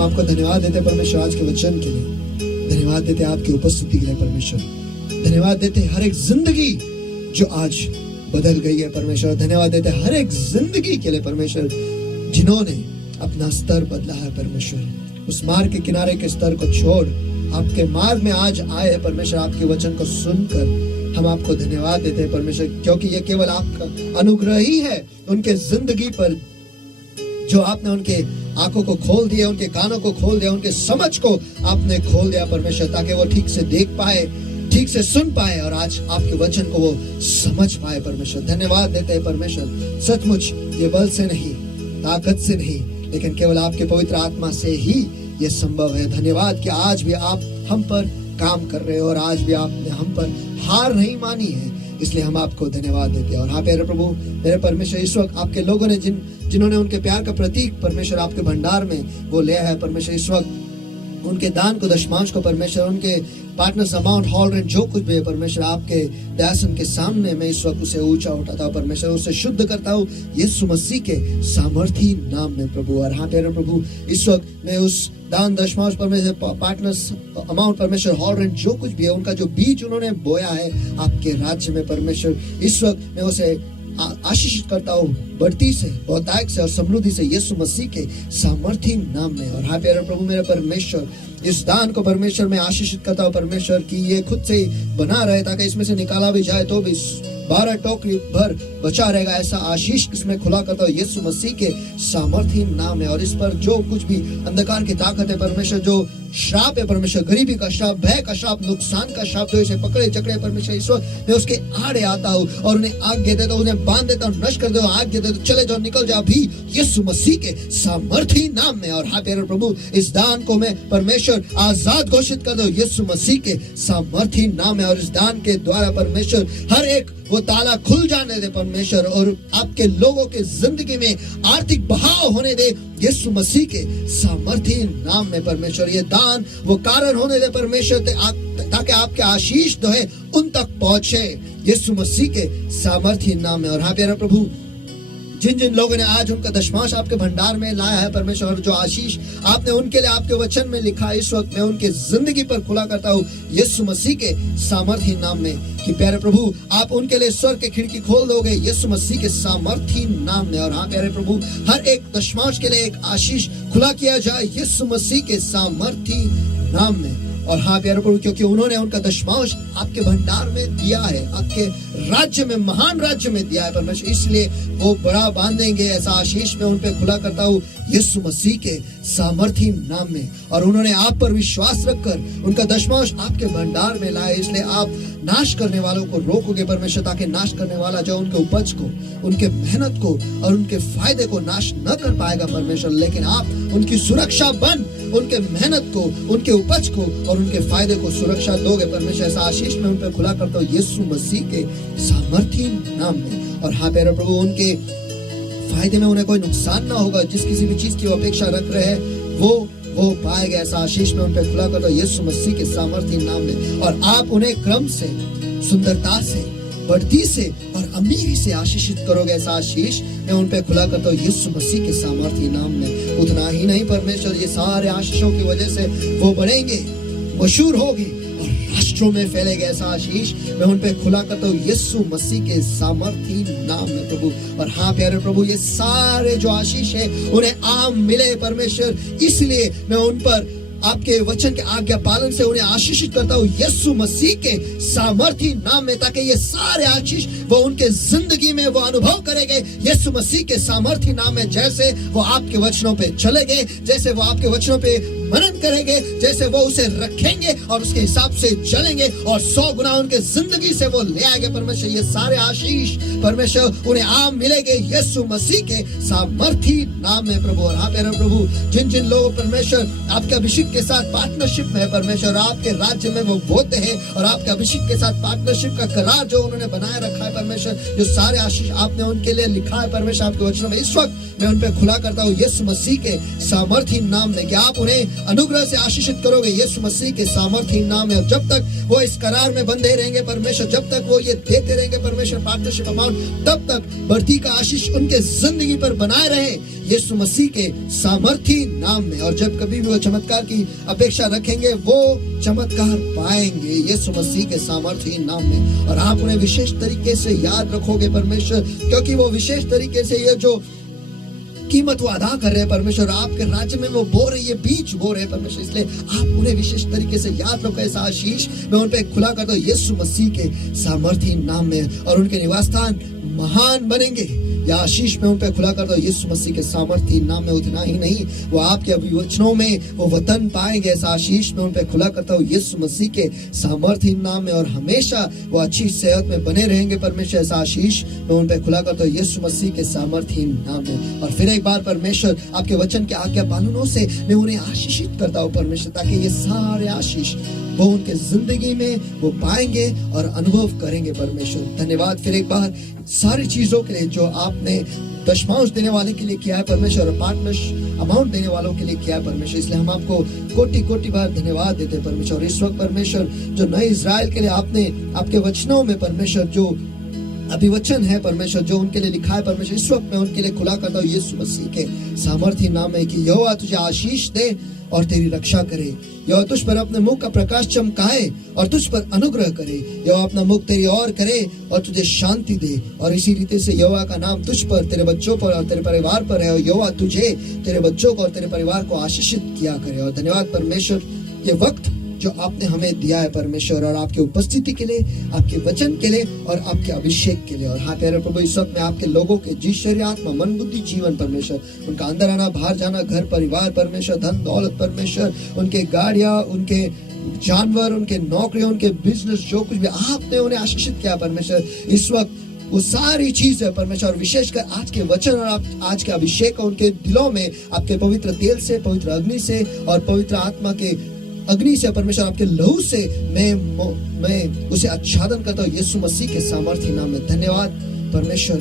आपको धन्यवाद देते परमेश्वर आज के वचन के लिए, धन्यवाद देते आपकी उपस्थिति के लिए परमेश्वर, धन्यवाद देते हर एक जिंदगी जो आज बदल गई है परमेश्वर, धन्यवाद देते हर एक जिंदगी के लिए परमेश्वर जिन्होंने अपना स्तर बदला है परमेश्वर, उस मार्ग के किनारे के स्तर को छोड़ आपके मार्ग में आज आए हैं परमेश्वर, आपके वचन को सुनकर हम आपको धन्यवाद देते हैं परमेश्वर, क्योंकि ये केवल आपका अनुग्रह ही है उनके जिंदगी पर, जो आपने उनके आंखों को खोल दिया, उनके कानों को खोल दिया, उनके समझ को आपने खोल दिया परमेश्वर, ताकि वो ठीक से देख पाए, ठीक से सुन पाए और आज आपके वचन को वो समझ पाए परमेश्वर। धन्यवाद देते हैं परमेश्वर, सचमुच ये बल से नहीं, ताकत से नहीं, लेकिन केवल आपके पवित्र आत्मा से ही ये संभव है। धन्यवाद कि आज भी आप हम पर काम कर रहे हो और आज भी आपने हम पर हार नहीं मानी है, इसलिए हम आपको धन्यवाद देते हैं। और हाँ प्यारे प्रभु, मेरे परमेश्वर, इस वक्त आपके लोगों ने जिन्होंने उनके प्यार का प्रतीक परमेश्वर आपके भंडार में वो लिया है परमेश्वर, इस वक्त उनके दान को, दशमांश को परमेश्वर, उनके पार्टनर्स अमाउंट, हॉल रेंट, जो कुछ भी है परमेश्वर, आपके दयासन के सामने मैं इस वक्त उसे ऊंचा उठाता हूँ परमेश्वर, उसे शुद्ध करता हूँ यीशु मसीह के सामर्थी नाम में प्रभु। और हाँ प्यारे प्रभु, इस वक्त मैं उस दान, दशमांश परमेश्वर, पार्टनर्स अमाउंट परमेश्वर, हॉल रेंट, जो कुछ भी है, उनका जो बीज उन्होंने बोया है आपके राज्य में परमेश्वर, इस वक्त मैं उसे आशीषित करता हूँ बढ़ती से, बहुतायत से और समृद्धि से यीशु मसीह के सामर्थी नाम में। और हाँ प्यारे प्रभु मेरे परमेश्वर, इस दान को परमेश्वर मैं आशीषित करता हूँ परमेश्वर, कि ये खुद से ही बना रहे, ताकि इसमें से निकाला भी जाए तो भी 12 टोकरी भर बचा रहेगा, ऐसा आशीष इसमें खुला करता हूँ यीशु मसीह के सामर्थी नाम में। और इस पर जो कुछ भी अंधकार की ताकत है परमेश्वर, जो श्राप है परमेश्वर, गरीबी का श्राप, भय का श्राप, नुकसान का श्राप, जो इसे पकड़े जकड़े परमेश्वर, इस वक्त मैं उसके आड़े आता हूँ और उन्हें आज्ञा देता हूँ, उन्हें बांध देता हूँ, नष्ट कर देता हूँ, आज्ञा देता हूँ, चले जाओ, निकल जाओ भी यीशु मसीह के सामर्थी नाम में। और हाँ प्यारे प्रभु, इस दान को मैं परमेश्वर आजाद घोषित कर दो यीशु मसीह के सामर्थी नाम में। और इस दान के द्वारा परमेश्वर हर एक वो ताला खुल जाने दे परमेश्वर, और आपके लोगों के जिंदगी में आर्थिक बहाव होने दे यीशु मसीह के सामर्थी नाम में परमेश्वर। ये दान वो कारण होने दे परमेश्वर, ताकि आपके आशीष जो है उन तक पहुंचे यीशु मसीह के सामर्थी नाम में। और हाँ प्यारे प्रभु, जिन जिन लोगों ने आज उनका दशमांश आपके भंडार में लाया है परमेश्वर, और जो आशीष आपने उनके लिए आपके वचन में लिखा है, इस वक्त मैं उनके जिंदगी पर खुला करता हूँ यीशु मसीह के सामर्थी नाम में, कि प्यारे प्रभु आप उनके लिए स्वर्ग की खिड़की खोल दोगे यीशु मसीह के सामर्थी नाम में। और हाँ प्यारे प्रभु, हर एक दशमांश के लिए एक आशीष खुला किया जाए यीशु मसीह के सामर्थी नाम में। और हाँ प्यारे प्रभु, क्योंकि उन्होंने उनका दशमांश आपके भंडार में दिया है, आपके राज्य में, महान राज्य में दिया है परमेश्वर, इसलिए वो बड़ा बांधेंगे, ऐसा आशीष मैं उन पे खुला करता हूँ यीशु मसीह के सामर्थी नाम में। और उन्होंने आप पर विश्वास रखकर उनका दशमांश आपके भंडार में लाए, इसलिए आप नाश करने वालों को रोकोगे परमेश्वर, ताकि नाश करने वाला जो उनके उपज को, उनके मेहनत को और उनके फायदे को नाश न कर पाएगा परमेश्वर, लेकिन आप उनकी सुरक्षा बन उनके मेहनत को, उनके उपज को और उनके फायदे को सुरक्षा दोगे परमेश्वर। ऐसा आशीष में उन पर खुला करता हूँ यीशु मसीह के सामर्थी नाम में। और हाँ प्यारे प्रभु, उनके फायदे में उन्हें कोई नुकसान ना होगा, जिस किसी भी चीज की वो अपेक्षा रख रहे हैं वो पाएगा, ऐसा आशीष में उन पर खुला करता हूँ यीशु मसीह के सामर्थी नाम में। और आप उन्हें क्रम से, सुंदरता से, बढ़ती से और अमीरी से आशीषित करोगे, ऐसा आशीष मैं उन पे खुला करता हूँ यीशु मसीह के सामर्थी नाम में। उतना ही नहीं परमेश्वर, ये सारे आशीषों की वजह से वो बढ़ेंगे, मशहूर होगी और राष्ट्रों में फैलेगा, ऐसा आशीष मैं उन पे खुला करता हूँ यीशु मसीह के सामर्थी नाम में प्रभु। और हाँ प्यारे प्रभु, ये सारे जो आशीष है उन्हें आम मिले परमेश्वर, इसलिए मैं उन पर आपके वचन के आज्ञा पालन से उन्हें आशीषित करता हूँ यीशु मसीह के सामर्थी नाम में, ताकि ये सारे आशीष वो उनके जिंदगी में वो अनुभव करेंगे यीशु मसीह के सामर्थी नाम में। जैसे वो आपके वचनों पे चलेंगे, जैसे वो आपके वचनों पे मनन करेंगे, जैसे वो उसे रखेंगे और उसके हिसाब से चलेंगे और 100 गुना उनके जिंदगी से वो ले आएंगे परमेश्वर। ये सारे आशीष परमेश्वर उन्हें आम मिलेंगे यीशु मसीह के सामर्थी नाम में प्रभु। और हाँ प्यारे प्रभु, जिन जिन लोगों परमेश्वर आपके अभिषेक के साथ पार्टनरशिप में है परमेश्वर, आपके राज्य में वो बोते हैं और आपके अभिषेक के साथ पार्टनरशिप का करार जो उन्होंने बनाए रखा है परमेश्वर, जो सारे आशीष आपने उनके लिए लिखा है परमेश्वर आपके वचनों में, इस वक्त मैं उन पे खुला करता हूँ यीशु मसीह के सामर्थी नाम में, कि आप उन्हें अनुग्रह से आशीषित करोगे यीशु मसीह के सामर्थी नाम में। और जब तक वो इस करार में बंधे रहेंगे परमेश्वर, जब तक वो ये देते रहेंगे परमेश्वर पार्टनरशिप अमाउंट, तब तक बढ़ती का आशीष उनके जिंदगी पर बनाए रहे यीशु मसीह के सामर्थी नाम में। और जब कभी भी वो चमत्कार की अपेक्षा रखेंगे, वो चमत्कार पाएंगे यीशु मसीह के सामर्थी नाम में। और आप उन्हें विशेष तरीके से याद रखोगे परमेश्वर, क्योंकि वो विशेष तरीके से ये जो कीमत वो अदा कर रहे हैं परमेश्वर, आपके राज्य में वो बो रही है, बीज बो रहे हैं परमेश्वर, इसलिए आप उन्हें विशेष तरीके से याद रखो। ऐसा आशीष मैं उन पे खुला करता हूँ यीशु मसीह के सामर्थी नाम में, और उनके निवास स्थान महान बनेंगे। या आशीष में उन पे खुला करता हूँ यीशु मसीह के सामर्थी नाम में। उतना ही नहीं, वो आपके अभिवचनों में वो वतन पाएंगे। ऐसा आशीष में उन पे खुला करता हूँ यीशु मसीह के सामर्थी नाम में, और हमेशा वो अच्छी सेहत में बने रहेंगे परमेश्वर। ऐसा आशीष में उन पे खुला करता हूँ यीशु मसीह के सामर्थी नाम में। और फिर एक बार परमेश्वर आपके वचन के आज्ञा पालनों से मैं उन्हें आशीषित करता हूँ परमेश्वर, ताकि ये सारे आशीष वो उनके जिंदगी में वो पाएंगे और अनुभव करेंगे परमेश्वर। धन्यवाद फिर एक बार सारी चीजों के लिए जो आपने दशमांश देने वाले के लिए किया है परमेश्वर, और पार्टनर्स अमाउंट देने वालों के लिए किया है परमेश्वर। इसलिए हम आपको कोटि कोटि बार धन्यवाद देते हैं परमेश्वर। इस वक्त परमेश्वर जो नए इज़राइल के लिए आपने आपके वचनों में परमेश्वर जो अभिवचन है परमेश्वर, जो उनके लिए लिखा है परमेश्वर, इस वक्त मैं उनके लिए खुला करता हूँ यीशु मसीह के सामर्थी नाम में कि यहोवा तुझे आशीष दे और तेरी रक्षा करे। यहोवा तुझ पर अपने मुख का प्रकाश चमकाए और तुझ पर अनुग्रह करे। यहोवा अपना मुख तेरी ओर करे और तुझे शांति दे। और इसी रीति से यहोवा का नाम तुझ पर, तेरे बच्चों पर और तेरे परिवार पर है, और यहोवा तुझे, तेरे बच्चों को और तेरे परिवार को आशीषित किया करे। और धन्यवाद परमेश्वर ये वक्त जो आपने हमें दिया है परमेश्वर, और आपकी उपस्थिति के लिए, आपके वचन के लिए और आपके अभिषेक के लिए। और हाँ प्यारे प्रभु, इस वक्त में आपके लोगों के जी शरीर आत्मा मन बुद्धि जीवन परमेश्वर, उनका अंदर आना बाहर जाना, घर परिवार परमेश्वर, धन दौलत परमेश्वर, उनके गाड़ियां, उनके जानवर, उनके नौकरियां, उनके बिजनेस, जो कुछ भी आपने उन्हें आशीषित किया परमेश्वर, इस वक्त वो सारी चीजें परमेश्वर, और विशेषकर आज के वचन और आज के अभिषेक उनके दिलों में आपके पवित्र तेल से, पवित्र अग्नि से और पवित्र आत्मा के अग्नि से परमेश्वर, आपके लहू से मैं उसे आच्छादन करता हूँ यीशु मसीह के सामर्थ्य नाम में। धन्यवाद परमेश्वर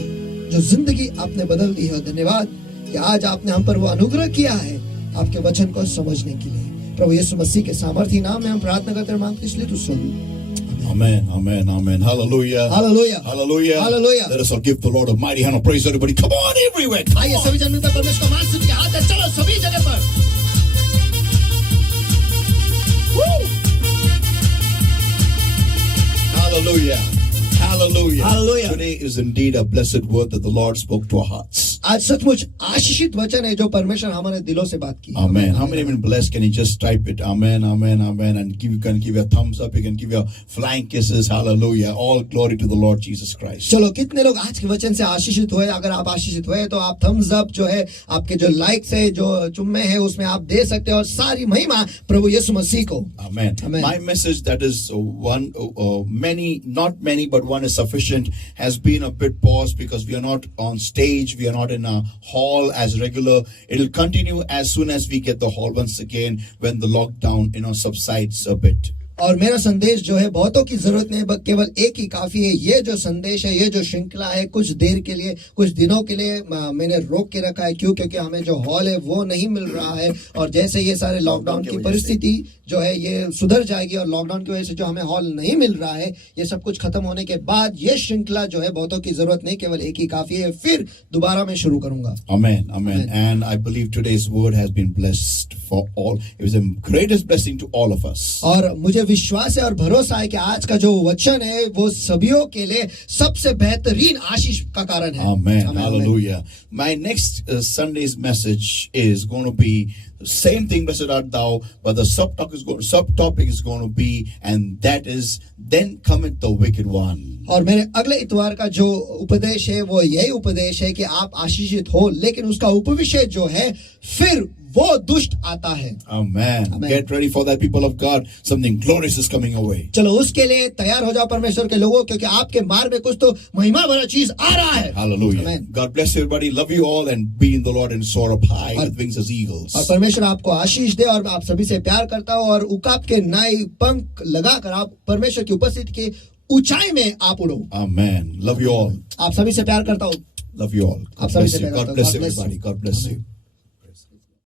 जो जिंदगी आपने बदल दी है। धन्यवाद कि आज आपने हम पर वो अनुग्रह किया है आपके वचन को समझने के लिए। प्रभु यीशु मसीह के सामर्थ्य नाम में हम प्रार्थना करते हैं, मांगते इसलिए तू सुन। Amen, amen, amen. Hallelujah. Hallelujah. Hallelujah. Hallelujah. Let us all give the Lord a mighty hand of praise. Everybody, come on everywhere. Come आइए on. सभी जन मिलकर परमेश्वर को मान स्तुति के हाथ है। चलो सभी जगह पर। Hallelujah. Hallelujah. Hallelujah. Today is indeed a blessed word that the Lord spoke to our hearts. आज सचमुच आशीषित वचन है जो परमेश्वर हमारे दिलों से बात की। Amen. How many have been blessed? Can you just type it? Amen, amen, amen. And you can give a thumbs up. You can give your flying kisses. Hallelujah. All glory to the Lord Jesus Christ. चलो कितने लोग आज के वचन से आशीषित हुए? अगर आप आशीषित हुए तो आप थम्स अप जो है, आपके जो लाइक्स है, जो चुम्मे है, उसमें आप दे सकते हो। और सारी महिमा प्रभु यीशु मसीह को। Amen. Amen. My message that is not many, but one is sufficient, has been a bit paused because we are not on stage. We are not in a hall as regular. It will continue as soon as we get the hall once again when the lockdown, subsides a bit. और मेरा संदेश जो है बहुतों की जरूरत नहीं, केवल एक ही काफी है। ये जो संदेश है, ये जो श्रृंखला है, कुछ देर के लिए, कुछ दिनों के लिए मैंने रोक के रखा है। क्यों? क्योंकि हमें जो हॉल है वो नहीं मिल रहा है। और जैसे ये सारे लॉकडाउन की परिस्थिति जो है ये सुधर जाएगी, और लॉकडाउन की वजह से जो हमें हॉल नहीं मिल रहा है, ये सब कुछ खत्म होने के बाद ये श्रृंखला जो है बहुतों की जरूरत नहीं, केवल एक ही काफी है। फिर दोबारा मैं शुरू करूंगा। Amen, amen. And I believe today's word has been blessed for all. It was the greatest blessing to all of us. और मुझे विश्वास है और भरोसा है कि आज का जो वचन है वो सभियों के लिए सबसे बेहतरीन आशीष का कारण है। Amen. Hallelujah. My next Sunday's message is going to be the same thing, blessed art thou, but the subtopic is going to be, and that is, then cometh the wicked one. और मेरे अगले इतवार का जो उपदेश है वो यही उपदेश है कि आप आशीषित हो, लेकिन उसका उपविषय जो है फिर वो दुष्ट आता है। Amen. Amen. Get ready for that, people of God. Something glorious is coming away. चलो उसके लिए तैयार हो जाओ परमेश्वर के लोगों, क्योंकि आपके मार्ग में कुछ तो महिमा भरा चीज आ रहा है। Hallelujah. Amen. God bless everybody. Love you all, and be in the Lord and soar up high with wings as eagles. और परमेश्वर आपको आशीष दे, और आप सभी से प्यार करता हो, और उकाब के नए पंख लगाकर आप परमेश्वर की उपस्थिति की ऊंचाई में आप उड़ो। Amen. Love you all. आप सभी से प्यार करता हूँ। Love you all. God आप सभी bless से you. प्यार God करता हूँ। bless God bless you. everybody. God bless you.